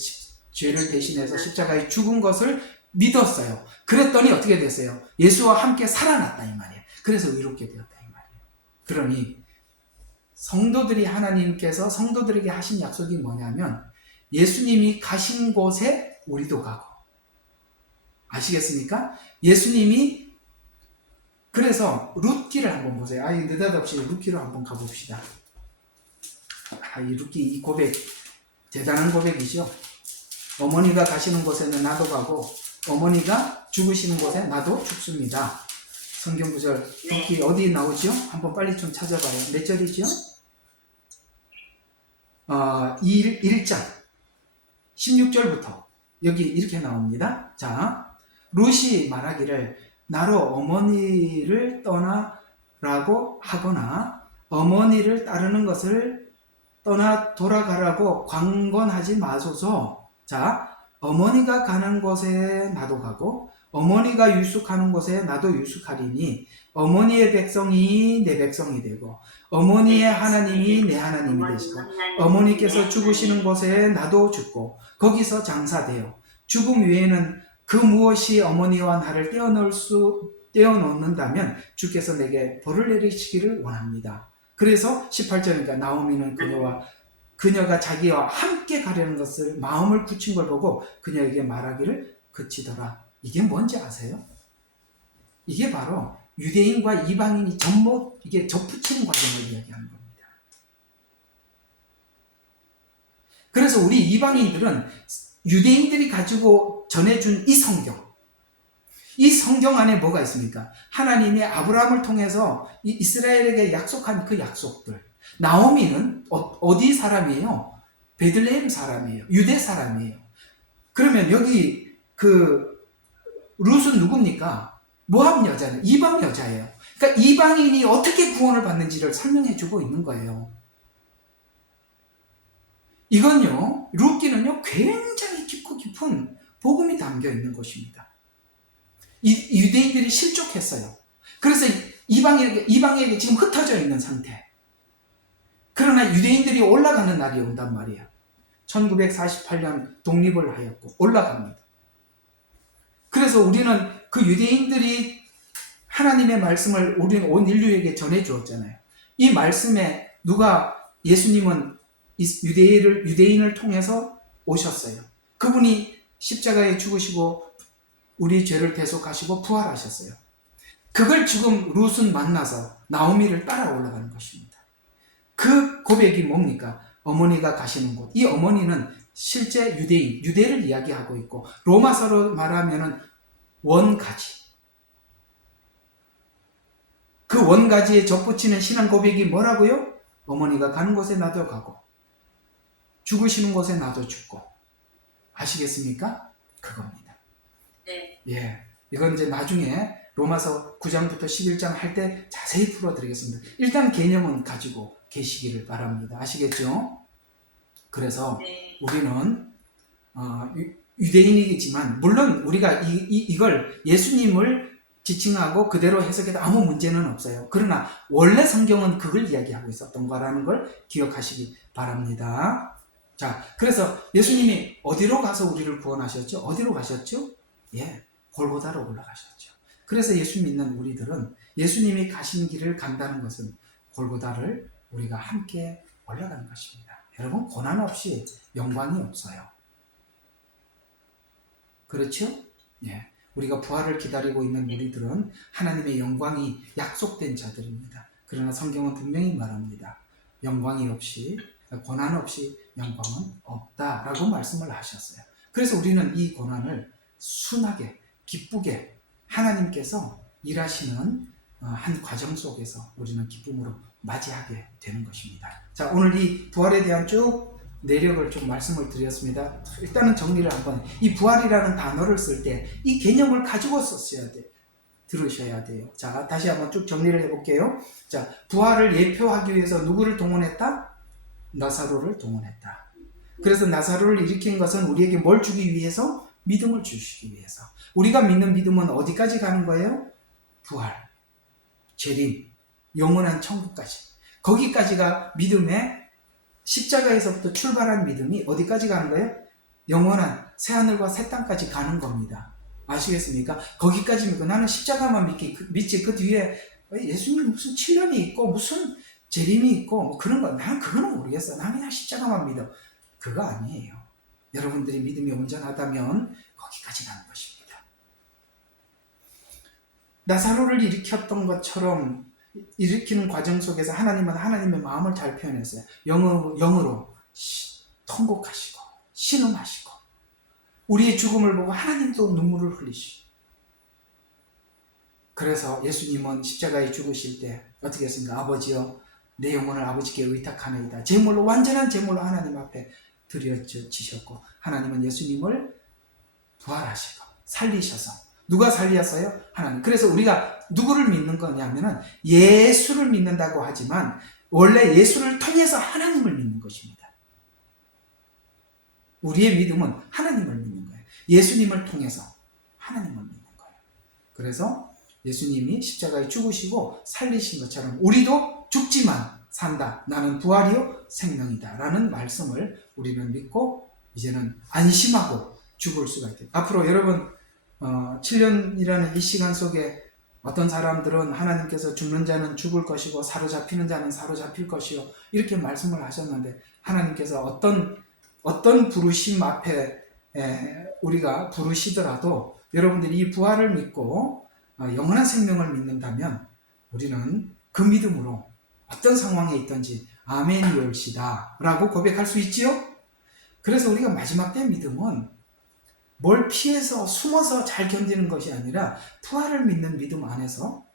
죄를 대신해서 십자가에 죽은 것을 믿었어요. 그랬더니 어떻게 됐어요? 예수와 함께 살아났다 이 말이에요. 그래서 의롭게 되었다 이 말이에요. 그러니 하나님께서 성도들에게 하신 약속이 뭐냐면 예수님이 가신 곳에 우리도 가고, 아시겠습니까? 예수님이, 그래서 룻기를 한번 보세요. 느닷없이 룻기로 한번 가봅시다. 이렇게 이 고백 대단한 고백이죠. 어머니가 가시는 곳에는 나도 가고 어머니가 죽으시는 곳에 나도 죽습니다. 성경 구절 여기 어디 나오죠? 한번 빨리 좀 찾아봐요. 몇 절이죠? 1장 16절부터 여기 이렇게 나옵니다. 자, 룻이 말하기를 나로 어머니를 떠나라고 하거나 어머니를 따르는 것을 떠나 돌아가라고 강권하지 마소서. 자, 어머니가 가는 곳에 나도 가고 어머니가 유숙하는 곳에 나도 유숙하리니 어머니의 백성이 내 백성이 되고 어머니의 하나님이 내 하나님이 되시고 어머니께서 죽으시는 곳에 나도 죽고 거기서 장사되어 죽음 외에는 그 무엇이 어머니와 나를 떼어놓는다면 주께서 내게 벌을 내리시기를 원합니다. 그래서 18절이니까 나오미는 그녀가 자기와 함께 가려는 것을 마음을 굳힌 걸 보고 그녀에게 말하기를 그치더라. 이게 뭔지 아세요? 이게 바로 유대인과 이방인이 전부 이게 접붙이는 과정을 이야기하는 겁니다. 그래서 우리 이방인들은 유대인들이 가지고 전해준 이 성경 안에 뭐가 있습니까? 하나님이 아브라함을 통해서 이스라엘에게 약속한 그 약속들. 나오미는 어디 사람이에요? 베들레헴 사람이에요. 유대 사람이에요. 그러면 여기 룻은 누굽니까? 모압 여자는 이방 여자예요. 그러니까 이방인이 어떻게 구원을 받는지를 설명해 주고 있는 거예요. 이건요, 룻기는요, 굉장히 깊고 깊은 복음이 담겨 있는 것입니다. 유대인들이 실족했어요. 그래서 이방에게 지금 흩어져 있는 상태. 그러나 유대인들이 올라가는 날이 온단 말이야. 1948년 독립을 하였고 올라갑니다. 그래서 우리는 그 유대인들이 하나님의 말씀을 우리는 온 인류에게 전해 주었잖아요. 이 말씀에 예수님은 유대인을 통해서 오셨어요. 그분이 십자가에 죽으시고 우리 죄를 대속하시고 부활하셨어요. 그걸 지금 룻은 만나서 나오미를 따라 올라가는 것입니다. 그 고백이 뭡니까? 어머니가 가시는 곳. 이 어머니는 실제 유대를 이야기하고 있고 로마서로 말하면은 원가지. 그 원가지에 접붙이는 신앙 고백이 뭐라고요? 어머니가 가는 곳에 나도 가고 죽으시는 곳에 나도 죽고. 아시겠습니까? 그겁니다. 네. 예. 이건 이제 나중에 로마서 9장부터 11장 할 때 자세히 풀어드리겠습니다. 일단 개념은 가지고 계시기를 바랍니다. 아시겠죠? 그래서 우리는 유대인이겠지만 물론 우리가 이걸 예수님을 지칭하고 그대로 해석해도 아무 문제는 없어요. 그러나 원래 성경은 그걸 이야기하고 있었던 거라는 걸 기억하시기 바랍니다. 자, 그래서 예수님이 어디로 가서 우리를 구원하셨죠? 어디로 가셨죠? 예, 골고다로 올라가셨죠. 그래서 예수 믿는 우리들은 예수님이 가신 길을 간다는 것은 골고다를 우리가 함께 올라가는 것입니다. 여러분, 고난 없이 영광이 없어요. 그렇죠? 예. 우리가 부활을 기다리고 있는 우리들은 하나님의 영광이 약속된 자들입니다. 그러나 성경은 분명히 말합니다. 영광이 없이, 고난 없이 영광은 없다라고 말씀을 하셨어요. 그래서 우리는 이 고난을 순하게, 기쁘게 하나님께서 일하시는 한 과정 속에서 우리는 기쁨으로 맞이하게 되는 것입니다. 자, 오늘 이 부활에 대한 쭉 내력을 좀 말씀을 드렸습니다. 일단은 정리를 한번, 이 부활이라는 단어를 쓸 때 이 개념을 가지고 들으셔야 돼요. 자, 다시 한번 쭉 정리를 해볼게요. 자, 부활을 예표하기 위해서 누구를 동원했다? 나사로를 동원했다. 그래서 나사로를 일으킨 것은 우리에게 뭘 주기 위해서? 믿음을 주시기 위해서. 우리가 믿는 믿음은 어디까지 가는 거예요? 부활, 재림, 영원한 천국까지. 거기까지가 믿음의 십자가에서부터 출발한 믿음이 어디까지 가는 거예요? 영원한 새하늘과 새 땅까지 가는 겁니다. 아시겠습니까? 거기까지 믿고 나는 십자가만 믿지 그 뒤에 예수님 무슨 치련이 있고 무슨 재림이 있고 뭐 그런 거 나는 그거는 모르겠어. 나는 그냥 십자가만 믿어. 그거 아니에요. 여러분들이 믿음이 온전하다면 거기까지 가는 것입니다. 나사로를 일으켰던 것처럼 일으키는 과정 속에서 하나님은 하나님의 마음을 잘 표현했어요. 영으로 통곡하시고 신음하시고 우리의 죽음을 보고 하나님도 눈물을 흘리시고, 그래서 예수님은 십자가에 죽으실 때 어떻게 했습니까? 아버지여 내 영혼을 아버지께 의탁하나이다. 제물로, 완전한 제물로 하나님 앞에 드려지셨고, 하나님은 예수님을 부활하시고 살리셔서, 누가 살리셨어요? 하나님. 그래서 우리가 누구를 믿는 거냐면은 예수를 믿는다고 하지만 원래 예수를 통해서 하나님을 믿는 것입니다. 우리의 믿음은 하나님을 믿는 거예요. 예수님을 통해서 하나님을 믿는 거예요. 그래서 예수님이 십자가에 죽으시고 살리신 것처럼 우리도 죽지만 산다. 나는 부활이요 생명이다. 라는 말씀을 우리는 믿고 이제는 안심하고 죽을 수가 있다. 앞으로 여러분 7년이라는 이 시간 속에 어떤 사람들은 하나님께서 죽는 자는 죽을 것이고 사로잡히는 자는 사로잡힐 것이요 이렇게 말씀을 하셨는데, 하나님께서 어떤 부르심 앞에 우리가 부르시더라도 여러분들이 이 부활을 믿고 영원한 생명을 믿는다면 우리는 그 믿음으로 어떤 상황에 있든지 아멘이올시다 라고 고백할 수 있지요. 그래서 우리가 마지막 때 믿음은 뭘 피해서 숨어서 잘 견디는 것이 아니라 부활을 믿는 믿음 안에서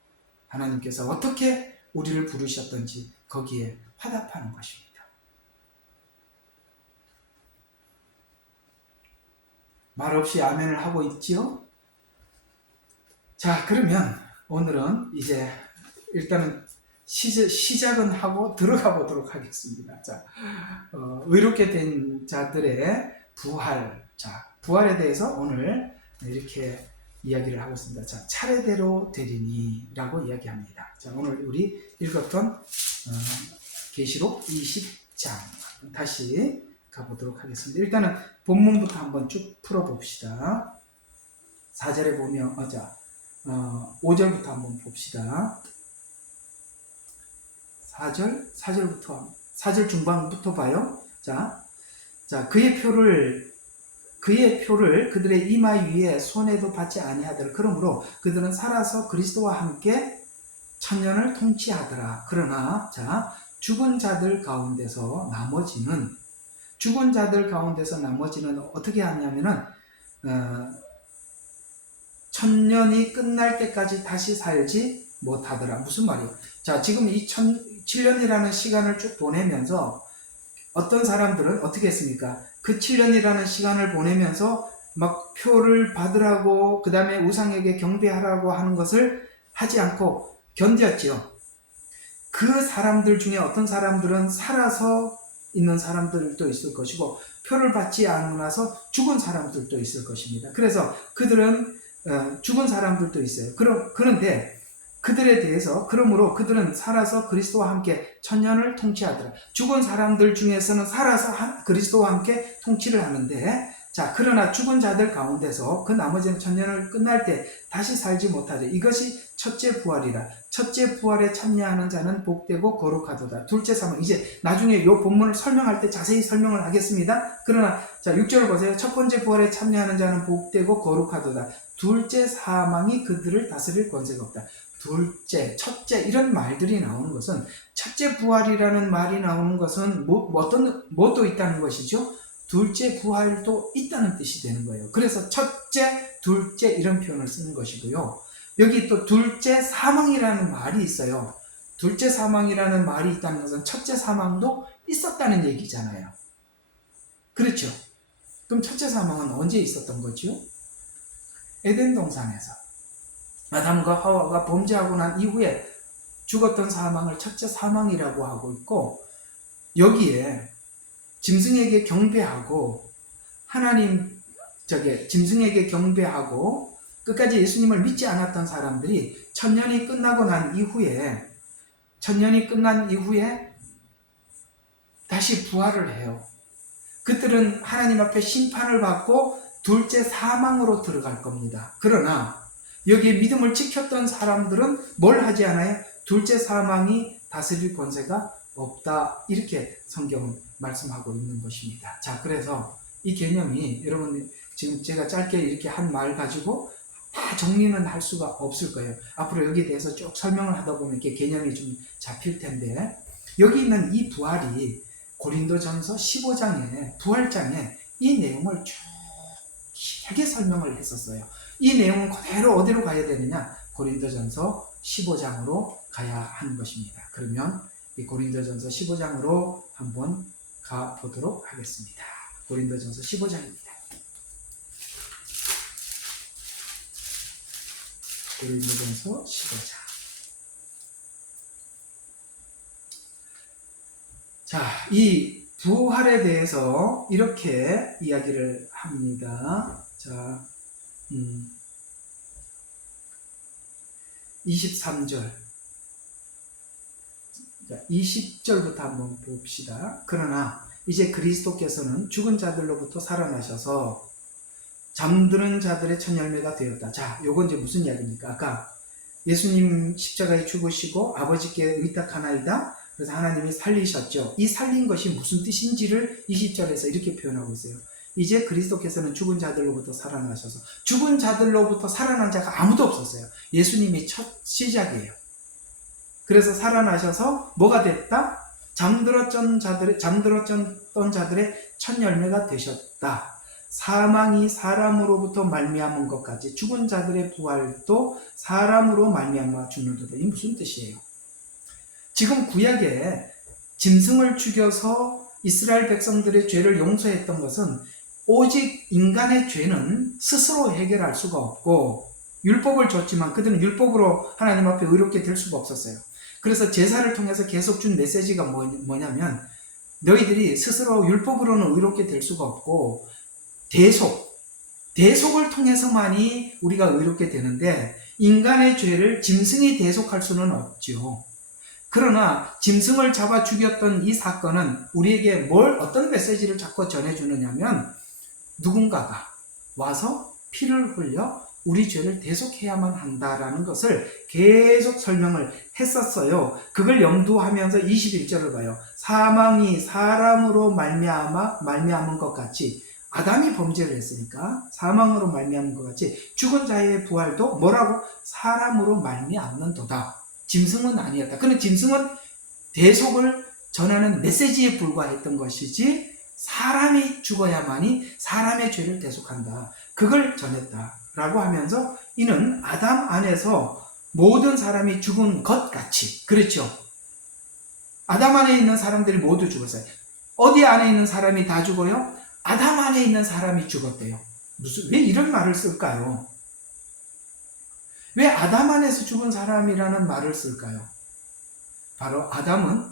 하나님께서 어떻게 우리를 부르셨던지 거기에 화답하는 것입니다. 말없이 아멘을 하고 있지요? 자, 그러면 오늘은 이제 일단은 시작은 하고 들어가 보도록 하겠습니다. 자, 의롭게 된 자들의 부활. 자, 부활에 대해서 오늘 이렇게 이야기를 하고 있습니다. 자, 차례대로 되리니 라고 이야기합니다. 자, 오늘 우리 읽었던 계시록 20장 다시 가보도록 하겠습니다. 일단은 본문부터 한번 쭉 풀어봅시다. 4절에 보면 5절부터 한번 봅시다. 4절 중반부터 봐요. 자, 그의 표를 그들의 이마 위에 손에도 받지 아니하더라. 그러므로 그들은 살아서 그리스도와 함께 천년을 통치하더라. 그러나 죽은 자들 가운데서 나머지는 어떻게 하냐면은 천년이 끝날 때까지 다시 살지 못하더라. 무슨 말이에요? 자, 지금 이 7년이라는 시간을 쭉 보내면서 어떤 사람들은 어떻게 했습니까? 그 7년이라는 시간을 보내면서 막 표를 받으라고, 그 다음에 우상에게 경배하라고 하는 것을 하지 않고 견뎠지요. 그 사람들 중에 어떤 사람들은 살아서 있는 사람들도 있을 것이고, 표를 받지 않아서 죽은 사람들도 있을 것입니다. 그래서 그들은 죽은 사람들도 있어요. 그런데 그들에 대해서, 그러므로 그들은 살아서 그리스도와 함께 천년을 통치하더라. 죽은 사람들 중에서는 살아서 그리스도와 함께 통치를 하는데, 자, 그러나 죽은 자들 가운데서 그 나머지는 천년을 끝날 때 다시 살지 못하죠. 이것이 첫째 부활이라. 첫째 부활에 참여하는 자는 복되고 거룩하도다. 둘째 사망. 이제 나중에 이 본문을 설명할 때 자세히 설명을 하겠습니다. 그러나 자, 6절을 보세요. 첫 번째 부활에 참여하는 자는 복되고 거룩하도다. 둘째 사망이 그들을 다스릴 권세가 없다. 둘째, 첫째 이런 말들이 나오는 것은, 첫째 부활이라는 말이 나오는 것은 뭣도 있다는 것이죠. 둘째 부활도 있다는 뜻이 되는 거예요. 그래서 첫째, 둘째 이런 표현을 쓰는 것이고요. 여기 또 둘째 사망이라는 말이 있어요. 둘째 사망이라는 말이 있다는 것은 첫째 사망도 있었다는 얘기잖아요. 그렇죠? 그럼 첫째 사망은 언제 있었던 거죠? 에덴 동산에서 아담과 하와가 범죄하고 난 이후에 죽었던 사망을 첫째 사망이라고 하고 있고, 여기에 짐승에게 경배하고 짐승에게 경배하고 끝까지 예수님을 믿지 않았던 사람들이 천년이 끝난 이후에 다시 부활을 해요. 그들은 하나님 앞에 심판을 받고 둘째 사망으로 들어갈 겁니다. 그러나 여기에 믿음을 지켰던 사람들은 뭘 하지 않아요? 둘째 사망이 다스릴 권세가 없다. 이렇게 성경은 말씀하고 있는 것입니다. 자, 그래서 이 개념이 여러분 지금 제가 짧게 이렇게 한 말 가지고 다 정리는 할 수가 없을 거예요. 앞으로 여기에 대해서 쭉 설명을 하다 보면 이렇게 개념이 좀 잡힐 텐데, 여기 있는 이 부활이 고린도전서 15장에 부활장에 이 내용을 쭉 길게 설명을 했었어요. 이 내용은 그대로 어디로 가야 되느냐? 고린도전서 15장으로 가야 하는 것입니다. 그러면 이 고린도전서 15장으로 한번 가보도록 하겠습니다. 고린도전서 15장입니다. 고린도전서 15장. 자, 이 부활에 대해서 이렇게 이야기를 합니다. 자, 23절. 자, 20절부터 한번 봅시다. 그러나 이제 그리스도께서는 죽은 자들로부터 살아나셔서 잠드는 자들의 첫 열매가 되었다. 자, 요건 이제 무슨 이야기입니까? 아까 예수님 십자가에 죽으시고 아버지께 의탁하나이다. 그래서 하나님이 살리셨죠. 이 살린 것이 무슨 뜻인지를 20절에서 이렇게 표현하고 있어요. 이제 그리스도께서는 죽은 자들로부터 살아나셔서, 죽은 자들로부터 살아난 자가 아무도 없었어요. 예수님이 첫 시작이에요. 그래서 살아나셔서 뭐가 됐다? 잠들었던 자들의 첫 열매가 되셨다. 사망이 사람으로부터 말미암은 것까지 죽은 자들의 부활도 사람으로 말미암아 죽는도다. 이게 무슨 뜻이에요? 지금 구약에 짐승을 죽여서 이스라엘 백성들의 죄를 용서했던 것은 오직 인간의 죄는 스스로 해결할 수가 없고, 율법을 줬지만 그들은 율법으로 하나님 앞에 의롭게 될 수가 없었어요. 그래서 제사를 통해서 계속 준 메시지가 뭐냐면, 너희들이 스스로 율법으로는 의롭게 될 수가 없고 대속을 통해서만이 우리가 의롭게 되는데, 인간의 죄를 짐승이 대속할 수는 없죠. 그러나 짐승을 잡아 죽였던 이 사건은 우리에게 어떤 메시지를 자꾸 전해주느냐면, 누군가가 와서 피를 흘려 우리 죄를 대속해야만 한다라는 것을 계속 설명을 했었어요. 그걸 염두하면서 21절을 봐요. 사망이 사람으로 말미암은 것 같이, 아담이 범죄를 했으니까 사망으로 말미암은 것 같이 죽은 자의 부활도 뭐라고? 사람으로 말미암는도다. 짐승은 아니었다. 그런데 짐승은 대속을 전하는 메시지에 불과했던 것이지, 사람이 죽어야만이 사람의 죄를 대속한다. 그걸 전했다라고 하면서, 이는 아담 안에서 모든 사람이 죽은 것 같이, 그렇죠? 아담 안에 있는 사람들이 모두 죽었어요. 어디 안에 있는 사람이 다 죽어요? 아담 안에 있는 사람이 죽었대요. 왜 이런 말을 쓸까요? 왜 아담 안에서 죽은 사람이라는 말을 쓸까요? 바로 아담은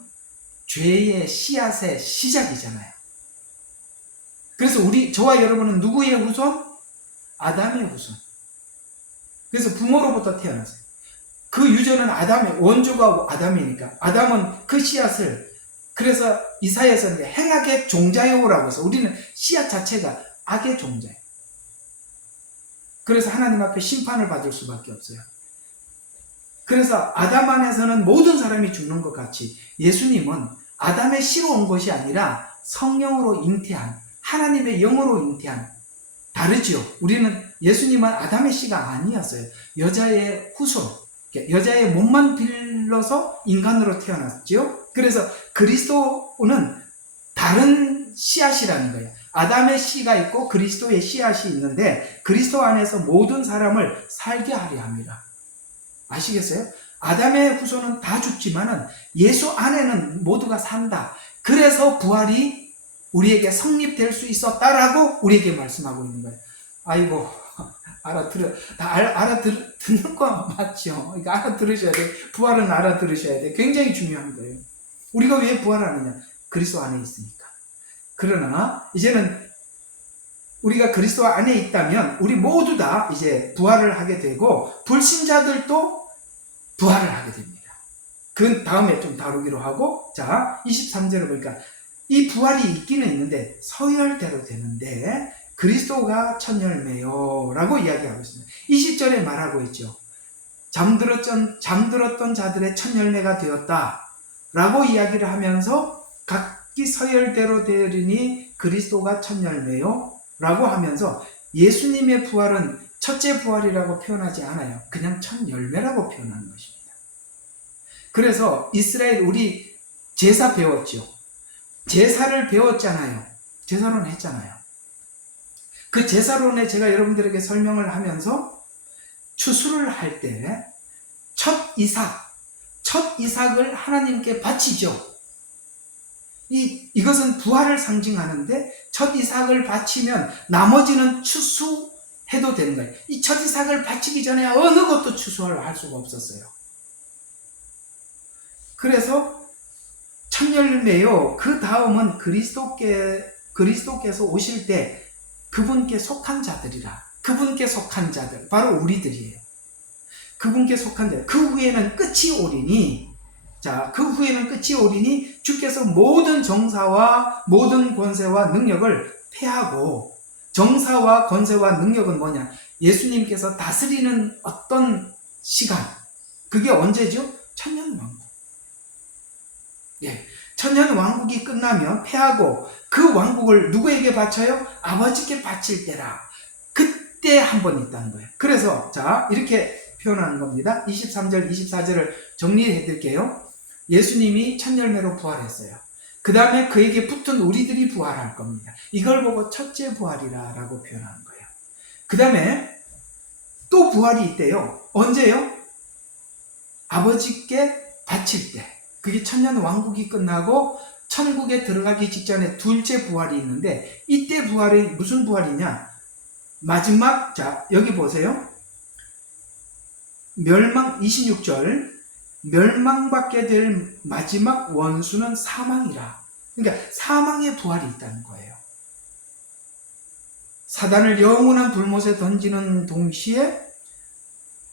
죄의 씨앗의 시작이잖아요. 그래서 저와 여러분은 누구의 후손? 아담의 후손. 그래서 부모로부터 태어났어요. 그 유전은 아담의, 원조가 아담이니까 아담은 그 씨앗을, 그래서 이사야서는 행악의 종자요라고 해서, 우리는 씨앗 자체가 악의 종자예요. 그래서 하나님 앞에 심판을 받을 수밖에 없어요. 그래서 아담 안에서는 모든 사람이 죽는 것 같이, 예수님은 아담의 씨로 온 것이 아니라 성령으로 잉태한, 하나님의 영으로 잉태한, 다르죠. 우리는, 예수님은 아담의 씨가 아니었어요. 여자의 후손, 여자의 몸만 빌려서 인간으로 태어났죠. 그래서 그리스도는 다른 씨앗이라는 거예요. 아담의 씨가 있고 그리스도의 씨앗이 있는데, 그리스도 안에서 모든 사람을 살게 하려 합니다. 아시겠어요? 아담의 후손은 다 죽지만은 예수 안에는 모두가 산다. 그래서 부활이 우리에게 성립될 수 있었다라고 우리에게 말씀하고 있는 거예요. 아이고, 듣는 거 맞죠? 이거 알아들으셔야 돼. 부활은 알아들으셔야 돼. 굉장히 중요한 거예요. 우리가 왜 부활하느냐? 그리스도 안에 있으니까. 그러나 이제는 우리가 그리스도 안에 있다면 우리 모두 다 이제 부활을 하게 되고, 불신자들도 부활을 하게 됩니다. 그 다음에 좀 다루기로 하고, 자, 23절을 보니까 이 부활이 있기는 있는데 서열대로 되는데 그리스도가 첫 열매요 라고 이야기하고 있습니다. 20절에 말하고 있죠. 잠들었던 자들의 첫 열매가 되었다 라고 이야기를 하면서, 각기 서열대로 되리니 그리스도가 첫 열매요 라고 하면서, 예수님의 부활은 첫째 부활이라고 표현하지 않아요. 그냥 첫 열매라고 표현하는 것입니다. 그래서 이스라엘 우리 제사 배웠죠. 제사를 배웠잖아요. 제사론 했잖아요. 그 제사론에 제가 여러분들에게 설명을 하면서 추수를 할 때 첫 이삭을 하나님께 바치죠. 이것은 부활을 상징하는데 첫 이삭을 바치면 나머지는 추수해도 되는 거예요. 이 첫 이삭을 바치기 전에 어느 것도 추수를 할 수가 없었어요. 그래서 첫 열매요. 그 다음은 그리스도께서 오실 때 그분께 속한 자들이라. 그분께 속한 자들, 바로 우리들이에요. 그분께 속한 자들. 그 후에는 끝이 오리니, 주께서 모든 정사와 모든 권세와 능력을 패하고, 정사와 권세와 능력은 뭐냐? 예수님께서 다스리는 어떤 시간, 그게 언제죠? 천년왕국. 예, 천년왕국이 끝나면 패하고 그 왕국을 누구에게 바쳐요? 아버지께 바칠 때라. 그때 한 번 있다는 거예요. 그래서 이렇게 표현하는 겁니다. 23절, 24절을 정리해 드릴게요. 예수님이 첫 열매로 부활했어요. 그 다음에 그에게 붙은 우리들이 부활할 겁니다. 이걸 보고 첫째 부활이라고 표현하는 거예요. 그 다음에 또 부활이 있대요. 언제요? 아버지께 바칠 때. 그게 천년 왕국이 끝나고 천국에 들어가기 직전에 둘째 부활이 있는데, 이때 부활이 무슨 부활이냐? 마지막, 여기 보세요. 26절, 멸망받게 될 마지막 원수는 사망이라. 그러니까 사망의 부활이 있다는 거예요. 사단을 영원한 불못에 던지는 동시에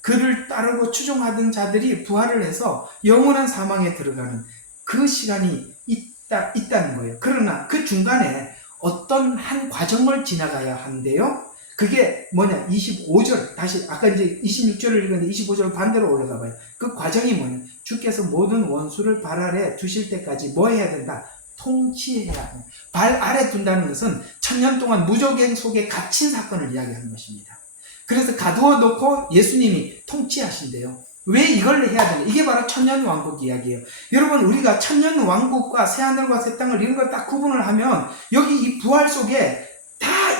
그를 따르고 추종하던 자들이 부활을 해서 영원한 사망에 들어가는 그 시간이 있다는 거예요. 그러나 그 중간에 어떤 한 과정을 지나가야 한대요. 그게 뭐냐? 25절, 다시 아까 이제 26절을 읽었는데 25절 반대로 올라가 봐요. 그 과정이 뭐냐? 주께서 모든 원수를 발 아래 두실 때까지 뭐 해야 된다? 통치해야 한다. 발 아래 둔다는 것은 천년 동안 무적행 속에 갇힌 사건을 이야기하는 것입니다. 그래서 가두어 놓고 예수님이 통치하신대요. 왜 이걸 해야 되나? 이게 바로 천년왕국 이야기예요. 여러분, 우리가 천년왕국과 새하늘과 새 땅을 이런 걸 딱 구분을 하면 여기 이 부활 속에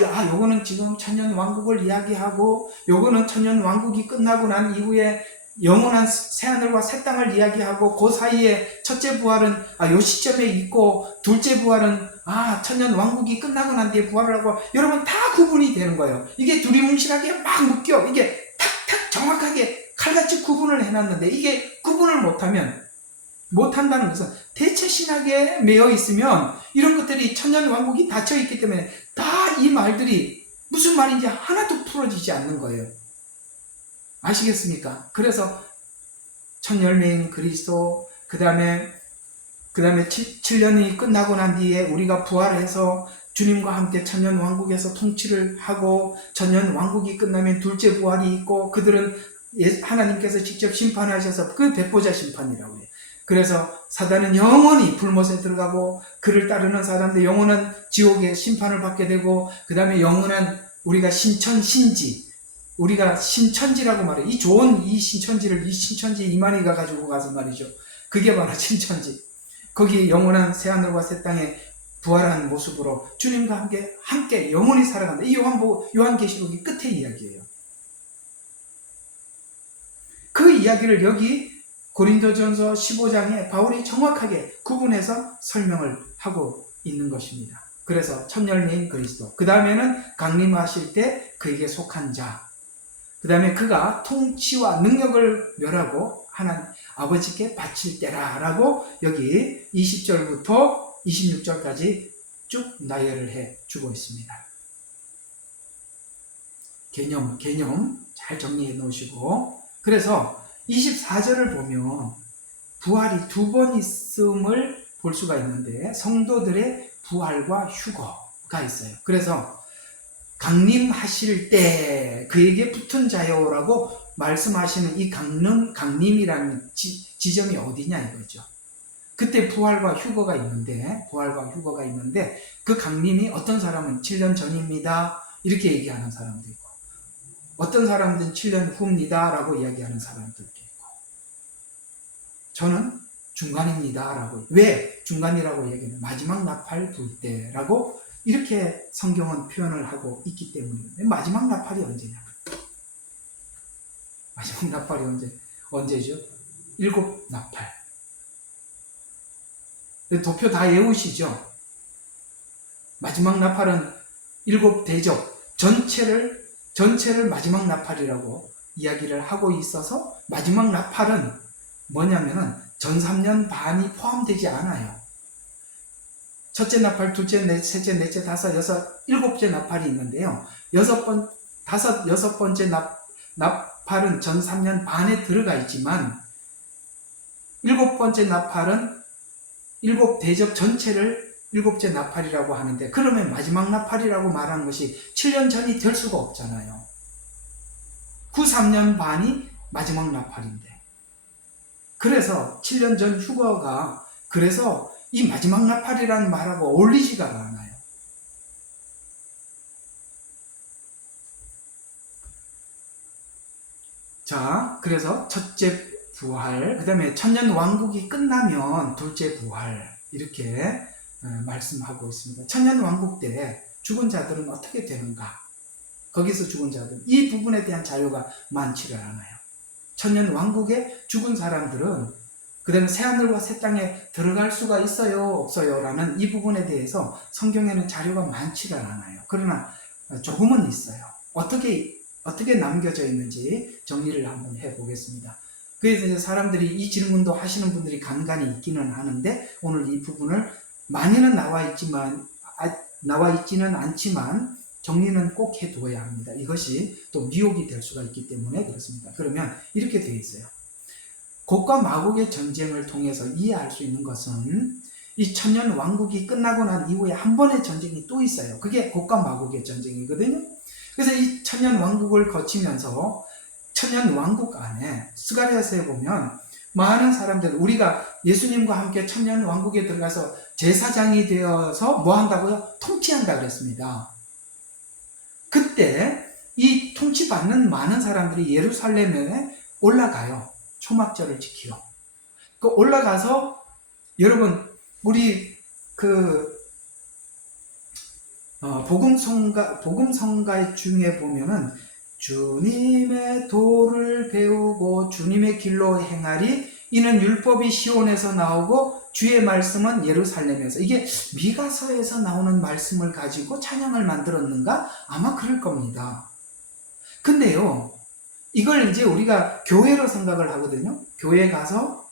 요거는 지금 천년왕국을 이야기하고, 요거는 천년왕국이 끝나고 난 이후에 영원한 새하늘과 새 땅을 이야기하고, 그 사이에 첫째 부활은 요 시점에 있고, 둘째 부활은 천년왕국이 끝나고 난 뒤에 부활을 하고, 여러분 다 구분이 되는 거예요. 이게 두리뭉실하게 막 묶여. 이게 탁탁 정확하게 칼같이 구분을 해놨는데, 이게 구분을 못한다는 것은 대체 신학에 매여 있으면 이런 것들이 천년왕국이 닫혀있기 때문에 다 이 말들이 무슨 말인지 하나도 풀어지지 않는 거예요. 아시겠습니까? 그래서 첫 열매인 그리스도, 그 다음에 7년이 끝나고 난 뒤에 우리가 부활해서 주님과 함께 천년왕국에서 통치를 하고, 천년왕국이 끝나면 둘째 부활이 있고, 그들은 하나님께서 직접 심판하셔서 그 백보자 심판이라고 해요. 그래서 사단은 영원히 불못에 들어가고, 그를 따르는 사람들 영원한 지옥의 심판을 받게 되고, 그 다음에 영원한 우리가 우리가 신천지라고 말해요. 이 좋은 이 신천지 이만희가 가지고 가서 말이죠. 그게 바로 신천지. 거기 영원한 새하늘과 새 땅에 부활한 모습으로 주님과 함께 영원히 살아간다. 이 요한계시록이 끝의 이야기예요. 그 이야기를 여기 고린도전서 15장에 바울이 정확하게 구분해서 설명을 하고 있는 것입니다. 그래서 첫 열매인 그리스도, 그 다음에는 강림하실 때 그에게 속한 자, 그 다음에 그가 통치와 능력을 멸하고 하나님 아버지께 바칠 때라 라고 여기 20절부터 26절까지 쭉 나열을 해 주고 있습니다. 개념 잘 정리해 놓으시고, 그래서 24절을 보면 부활이 두 번 있음을 볼 수가 있는데, 성도들의 부활과 휴거가 있어요. 그래서 강림하실 때 그에게 붙은 자요라고 말씀하시는 이 강림이라는 지점이 어디냐 이거죠. 그때 부활과 휴거가 있는데 그 강림이 어떤 사람은 7년 전입니다 이렇게 얘기하는 사람도 있고, 어떤 사람들은 7년 후입니다 라고 이야기하는 사람들도 있고, 저는 중간입니다 라고. 왜 중간이라고 얘기하면 마지막 나팔 불 때라고 이렇게 성경은 표현을 하고 있기 때문입니다. 마지막 나팔이 언제냐? 마지막 나팔이 언제죠? 7나팔. 도표 다 외우시죠? 마지막 나팔은 7대접 전체를 마지막 나팔이라고 이야기를 하고 있어서, 마지막 나팔은 뭐냐면은 전 3년 반이 포함되지 않아요. 첫째 나팔, 둘째, 셋째, 넷째, 다섯, 여섯, 7째 나팔이 있는데요. 여섯 번째 나팔은 전 3년 반에 들어가 있지만, 7번째 나팔은 7대접 전체를 7째 나팔이라고 하는데, 그러면 마지막 나팔이라고 말하는 것이 7년 전이 될 수가 없잖아요. 그 3년 반이 마지막 나팔인데, 그래서 7년 전 휴거가 그래서 이 마지막 나팔이라는 말하고 어울리지가 않아요. 자, 그래서 첫째 부활, 그 다음에 천년 왕국이 끝나면 둘째 부활, 이렇게 말씀하고 있습니다. 천년 왕국 때 죽은 자들은 어떻게 되는가? 거기서 죽은 자들, 이 부분에 대한 자료가 많지를 않아요. 천년 왕국에 죽은 사람들은 그 다음에 새하늘과 새 땅에 들어갈 수가 있어요, 없어요? 라는 이 부분에 대해서 성경에는 자료가 많지를 않아요. 그러나 조금은 있어요. 어떻게 남겨져 있는지 정리를 한번 해보겠습니다. 그래서 이제 사람들이 이 질문도 하시는 분들이 간간히 있기는 하는데, 오늘 이 부분을 많이는 나와 있지는 않지만 정리는 꼭 해두어야 합니다. 이것이 또 미혹이 될 수가 있기 때문에 그렇습니다. 그러면 이렇게 되어 있어요. 곡과 마곡의 전쟁을 통해서 이해할 수 있는 것은, 이 천년 왕국이 끝나고 난 이후에 한 번의 전쟁이 또 있어요. 그게 곡과 마곡의 전쟁이거든요. 그래서 이 천년 왕국을 거치면서 천년 왕국 안에 스가랴서에 보면 많은 사람들, 우리가 예수님과 함께 천년 왕국에 들어가서 제사장이 되어서 뭐 한다고요? 통치한다 그랬습니다. 그때 이 통치받는 많은 사람들이 예루살렘에 올라가요. 초막절을 지키러. 그 올라가서, 여러분, 우리 복음성가 중에 보면은 주님의 도를 배우고 주님의 길로 행하리, 이는 율법이 시온에서 나오고 주의 말씀은 예루살렘에서. 이게 미가서에서 나오는 말씀을 가지고 찬양을 만들었는가? 아마 그럴 겁니다. 근데요, 이걸 이제 우리가 교회로 생각을 하거든요. 교회 가서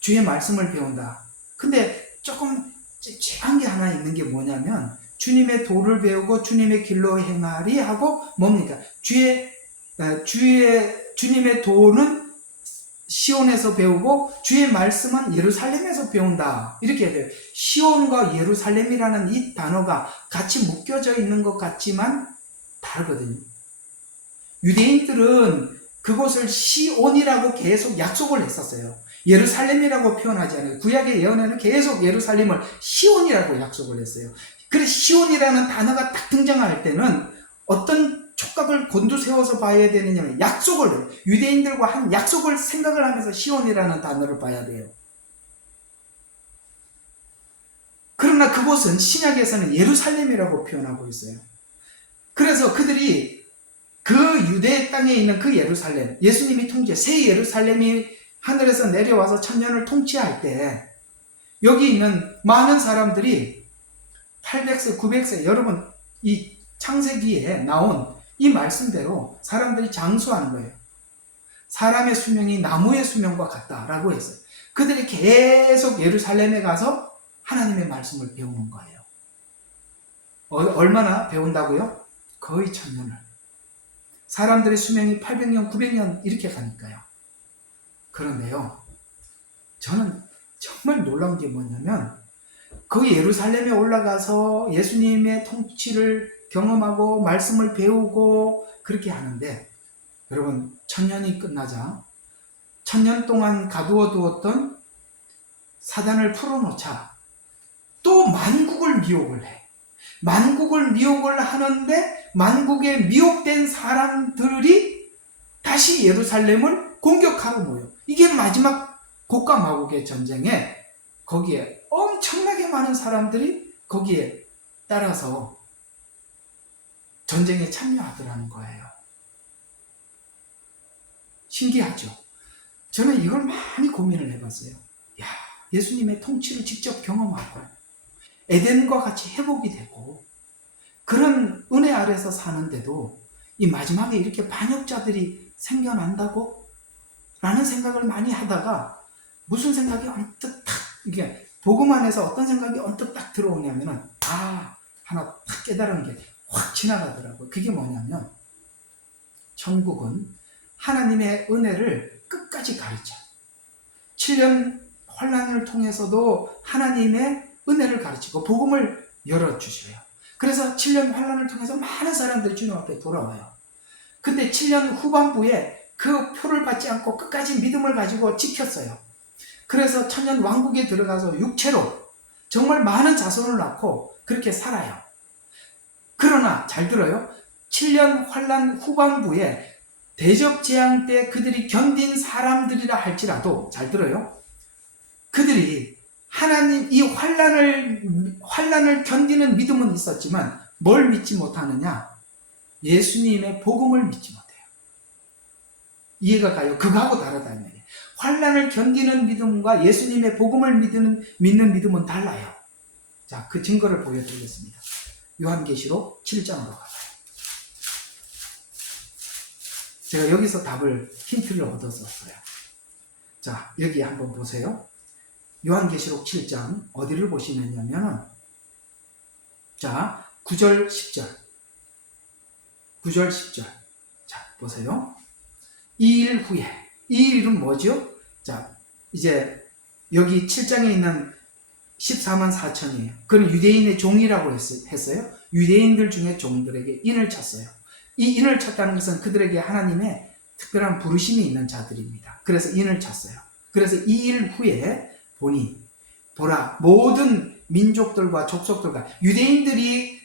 주의 말씀을 배운다. 근데 조금 찝찝한 게 하나 있는 게 뭐냐면, 주님의 도를 배우고 주님의 길로 행하리 하고 뭡니까? 주님의 도는 시온에서 배우고 주의 말씀은 예루살렘에서 배운다. 이렇게 해야 돼요. 시온과 예루살렘이라는 이 단어가 같이 묶여져 있는 것 같지만 다르거든요. 유대인들은 그곳을 시온이라고 계속 약속을 했었어요. 예루살렘이라고 표현하지 않아요. 구약의 예언에는 계속 예루살렘을 시온이라고 약속을 했어요. 그래서 시온이라는 단어가 딱 등장할 때는 어떤 촉각을 곤두세워서 봐야 되느냐면, 유대인들과 한 약속을 생각을 하면서 시온이라는 단어를 봐야 돼요. 그러나 그곳은 신약에서는 예루살렘이라고 표현하고 있어요. 그래서 그들이 그 유대 땅에 있는 그 예루살렘, 예수님이 새 예루살렘이 하늘에서 내려와서 천년을 통치할 때, 여기 있는 많은 사람들이 800세, 900세, 여러분, 이 창세기에 나온 이 말씀대로 사람들이 장수하는 거예요. 사람의 수명이 나무의 수명과 같다라고 했어요. 그들이 계속 예루살렘에 가서 하나님의 말씀을 배우는 거예요. 얼마나 배운다고요? 거의 1000년을. 사람들의 수명이 800년, 900년 이렇게 가니까요. 그런데요, 저는 정말 놀라운 게 뭐냐면, 그 예루살렘에 올라가서 예수님의 통치를 경험하고 말씀을 배우고 그렇게 하는데, 여러분, 1000년이 끝나자 1000년 동안 가두어 두었던 사단을 풀어놓자 또 만국을 미혹을 해. 만국을 미혹을 하는데 만국에 미혹된 사람들이 다시 예루살렘을 공격하러 모여. 이게 마지막 곡과 마곡의 전쟁에 거기에 엄청나게 많은 사람들이 거기에 따라서 전쟁에 참여하더라는 거예요. 신기하죠? 저는 이걸 많이 고민을 해봤어요. 야, 예수님의 통치를 직접 경험하고 에덴과 같이 회복이 되고 그런 은혜 아래서 사는데도 이 마지막에 이렇게 반역자들이 생겨난다고? 라는 생각을 많이 하다가 무슨 생각이 언뜻 딱 이게 복음 안에서 어떤 생각이 언뜻 딱 들어오냐면은 하나 딱 깨달은 게 확 지나가더라고요. 그게 뭐냐면 천국은 하나님의 은혜를 끝까지 가르쳐. 7년 환난을 통해서도 하나님의 은혜를 가르치고 복음을 열어주셔요. 그래서 7년 환난을 통해서 많은 사람들이 주님 앞에 돌아와요. 근데 7년 후반부에 그 표를 받지 않고 끝까지 믿음을 가지고 지켰어요. 그래서 천년 왕국에 들어가서 육체로 정말 많은 자손을 낳고 그렇게 살아요. 그러나 잘 들어요. 7년 환난 후반부에 대접 재앙 때 그들이 견딘 사람들이라 할지라도 잘 들어요. 그들이 하나님 이 환난을 견디는 믿음은 있었지만 뭘 믿지 못하느냐? 예수님의 복음을 믿지 못해요. 이해가 가요? 그거하고 다르다 이 말이에요. 환난을 견디는 믿음과 예수님의 복음을 믿는 믿음은 달라요. 자, 그 증거를 보여드리겠습니다. 요한계시록 7장으로 가봐요. 제가 여기서 답을 힌트를 얻었었어요. 자, 여기 한번 보세요. 요한계시록 7장 어디를 보시느냐면 자, 9절 10절 9절 10절 자, 보세요. 이 일 후에 이 일은 뭐죠? 자, 이제 여기 7장에 있는 14만 4천이에요. 그건 유대인의 종이라고 했어요. 유대인들 중에 종들에게 인을 쳤어요. 이 인을 쳤다는 것은 그들에게 하나님의 특별한 부르심이 있는 자들입니다. 그래서 인을 쳤어요. 그래서 이 일 후에 보라 모든 민족들과 족속들과 유대인들이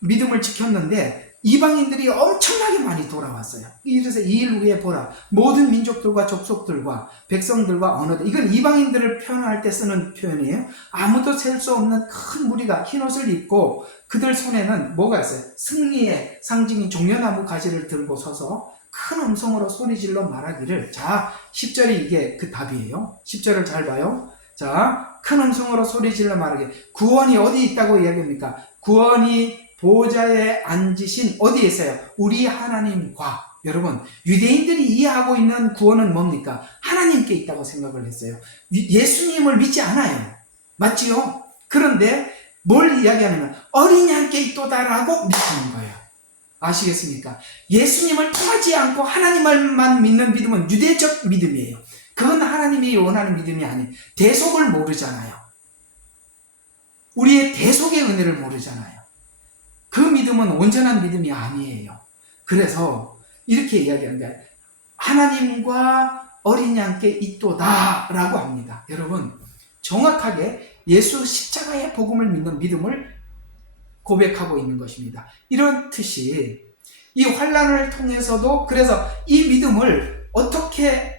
믿음을 지켰는데 이방인들이 엄청나게 많이 돌아왔어요. 이래서 이 일 후에 보라 모든 민족들과 족속들과 백성들과 언어들, 이건 이방인들을 표현할 때 쓰는 표현이에요. 아무도 셀 수 없는 큰 무리가 흰옷을 입고 그들 손에는 뭐가 있어요? 승리의 상징인 종려나무 가지를 들고 서서 큰 음성으로 소리질러 말하기를. 자, 10절이 이게 그 답이에요. 10절을 잘 봐요. 자, 큰 음성으로 소리질러 말하기. 구원이 어디 있다고 이야기합니까? 구원이 보좌에 앉으신 어디에 있어요? 우리 하나님과. 여러분, 유대인들이 이해하고 있는 구원은 뭡니까? 하나님께 있다고 생각을 했어요. 예수님을 믿지 않아요. 맞지요? 그런데 뭘 이야기하냐면 어린 양께 있도다라고 믿는 거예요. 아시겠습니까? 예수님을 통하지 않고 하나님만 믿는 믿음은 유대적 믿음이에요. 그건 하나님이 원하는 믿음이 아니에요. 대속을 모르잖아요. 우리의 대속의 은혜를 모르잖아요. 그 믿음은 온전한 믿음이 아니에요. 그래서 이렇게 이야기하는데 하나님과 어린 양께 있도다 라고 합니다. 여러분, 정확하게 예수 십자가의 복음을 믿는 믿음을 고백하고 있는 것입니다. 이런 뜻이 이 환난을 통해서도 그래서 이 믿음을 어떻게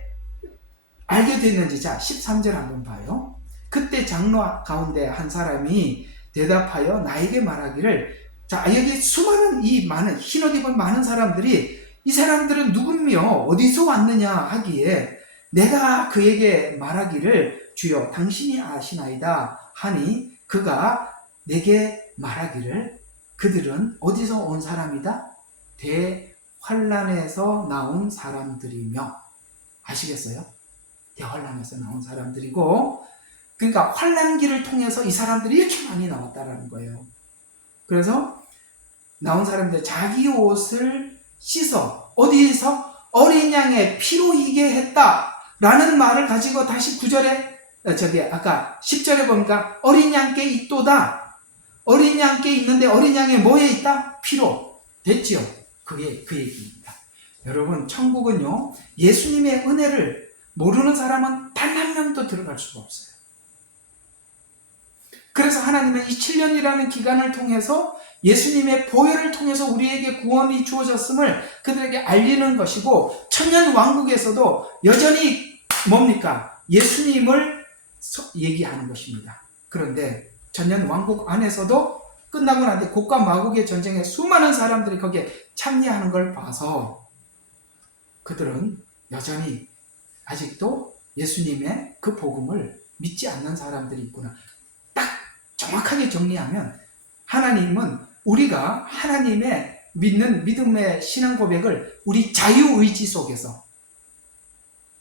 알게 됐는지 자 13절 한번 봐요. 그때 장로 가운데 한 사람이 대답하여 나에게 말하기를 자 여기 수많은 이 많은 흰옷 입은 많은 사람들이 이 사람들은 누구며 어디서 왔느냐 하기에 내가 그에게 말하기를 주여 당신이 아시나이다 하니 그가 내게 말하기를 그들은 어디서 온 사람이다? 대환란에서 나온 사람들이며 아시겠어요? 대환란에서 나온 사람들이고 그러니까 환란기를 통해서 이 사람들이 이렇게 많이 나왔다라는 거예요. 그래서 나온 사람들 자기 옷을 씻어 어디에서? 어린 양의 피로 희게 했다라는 말을 가지고 다시 9절에 아까 10절에 보니까 어린 양께 있도다. 어린 양께 있는데 어린 양에 뭐에 있다? 피로. 됐지요? 그게 그 얘기입니다. 여러분, 천국은요, 예수님의 은혜를 모르는 사람은 단 한 명도 들어갈 수가 없어요. 그래서 하나님은 이 7년이라는 기간을 통해서 예수님의 보혈을 통해서 우리에게 구원이 주어졌음을 그들에게 알리는 것이고, 천년 왕국에서도 여전히 뭡니까? 예수님을 얘기하는 것입니다. 그런데 천년 왕국 안에서도 끝나고 난 뒤에 곡과 마곡의 전쟁에 수많은 사람들이 거기에 참여하는 걸 봐서 그들은 여전히 아직도 예수님의 그 복음을 믿지 않는 사람들이 있구나. 딱 정확하게 정리하면 하나님은 우리가 하나님의 믿는 믿음의 신앙 고백을 우리 자유의지 속에서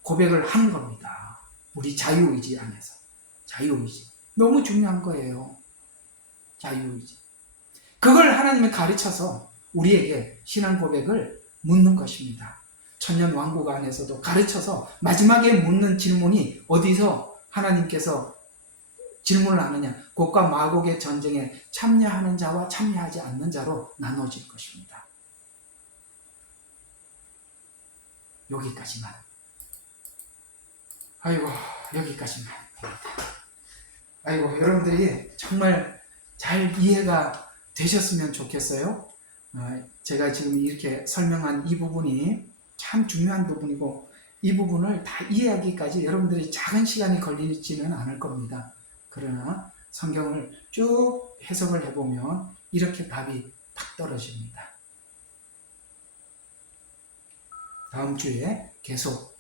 고백을 하는 겁니다. 우리 자유의지 안에서. 자유의지. 너무 중요한 거예요. 자유의지. 그걸 하나님이 가르쳐서 우리에게 신앙 고백을 묻는 것입니다. 천년 왕국 안에서도 가르쳐서 마지막에 묻는 질문이 어디서 하나님께서 질문을 하느냐? 곡과 마곡의 전쟁에 참여하는 자와 참여하지 않는 자로 나눠질 것입니다. 여기까지만. 아이고, 여기까지만. 아이고, 여러분들이 정말 잘 이해가 되셨으면 좋겠어요. 제가 지금 이렇게 설명한 이 부분이 참 중요한 부분이고, 이 부분을 다 이해하기까지 여러분들이 작은 시간이 걸리지는 않을 겁니다. 그러나 성경을 쭉 해석을 해보면 이렇게 답이 딱 떨어집니다. 다음 주에 계속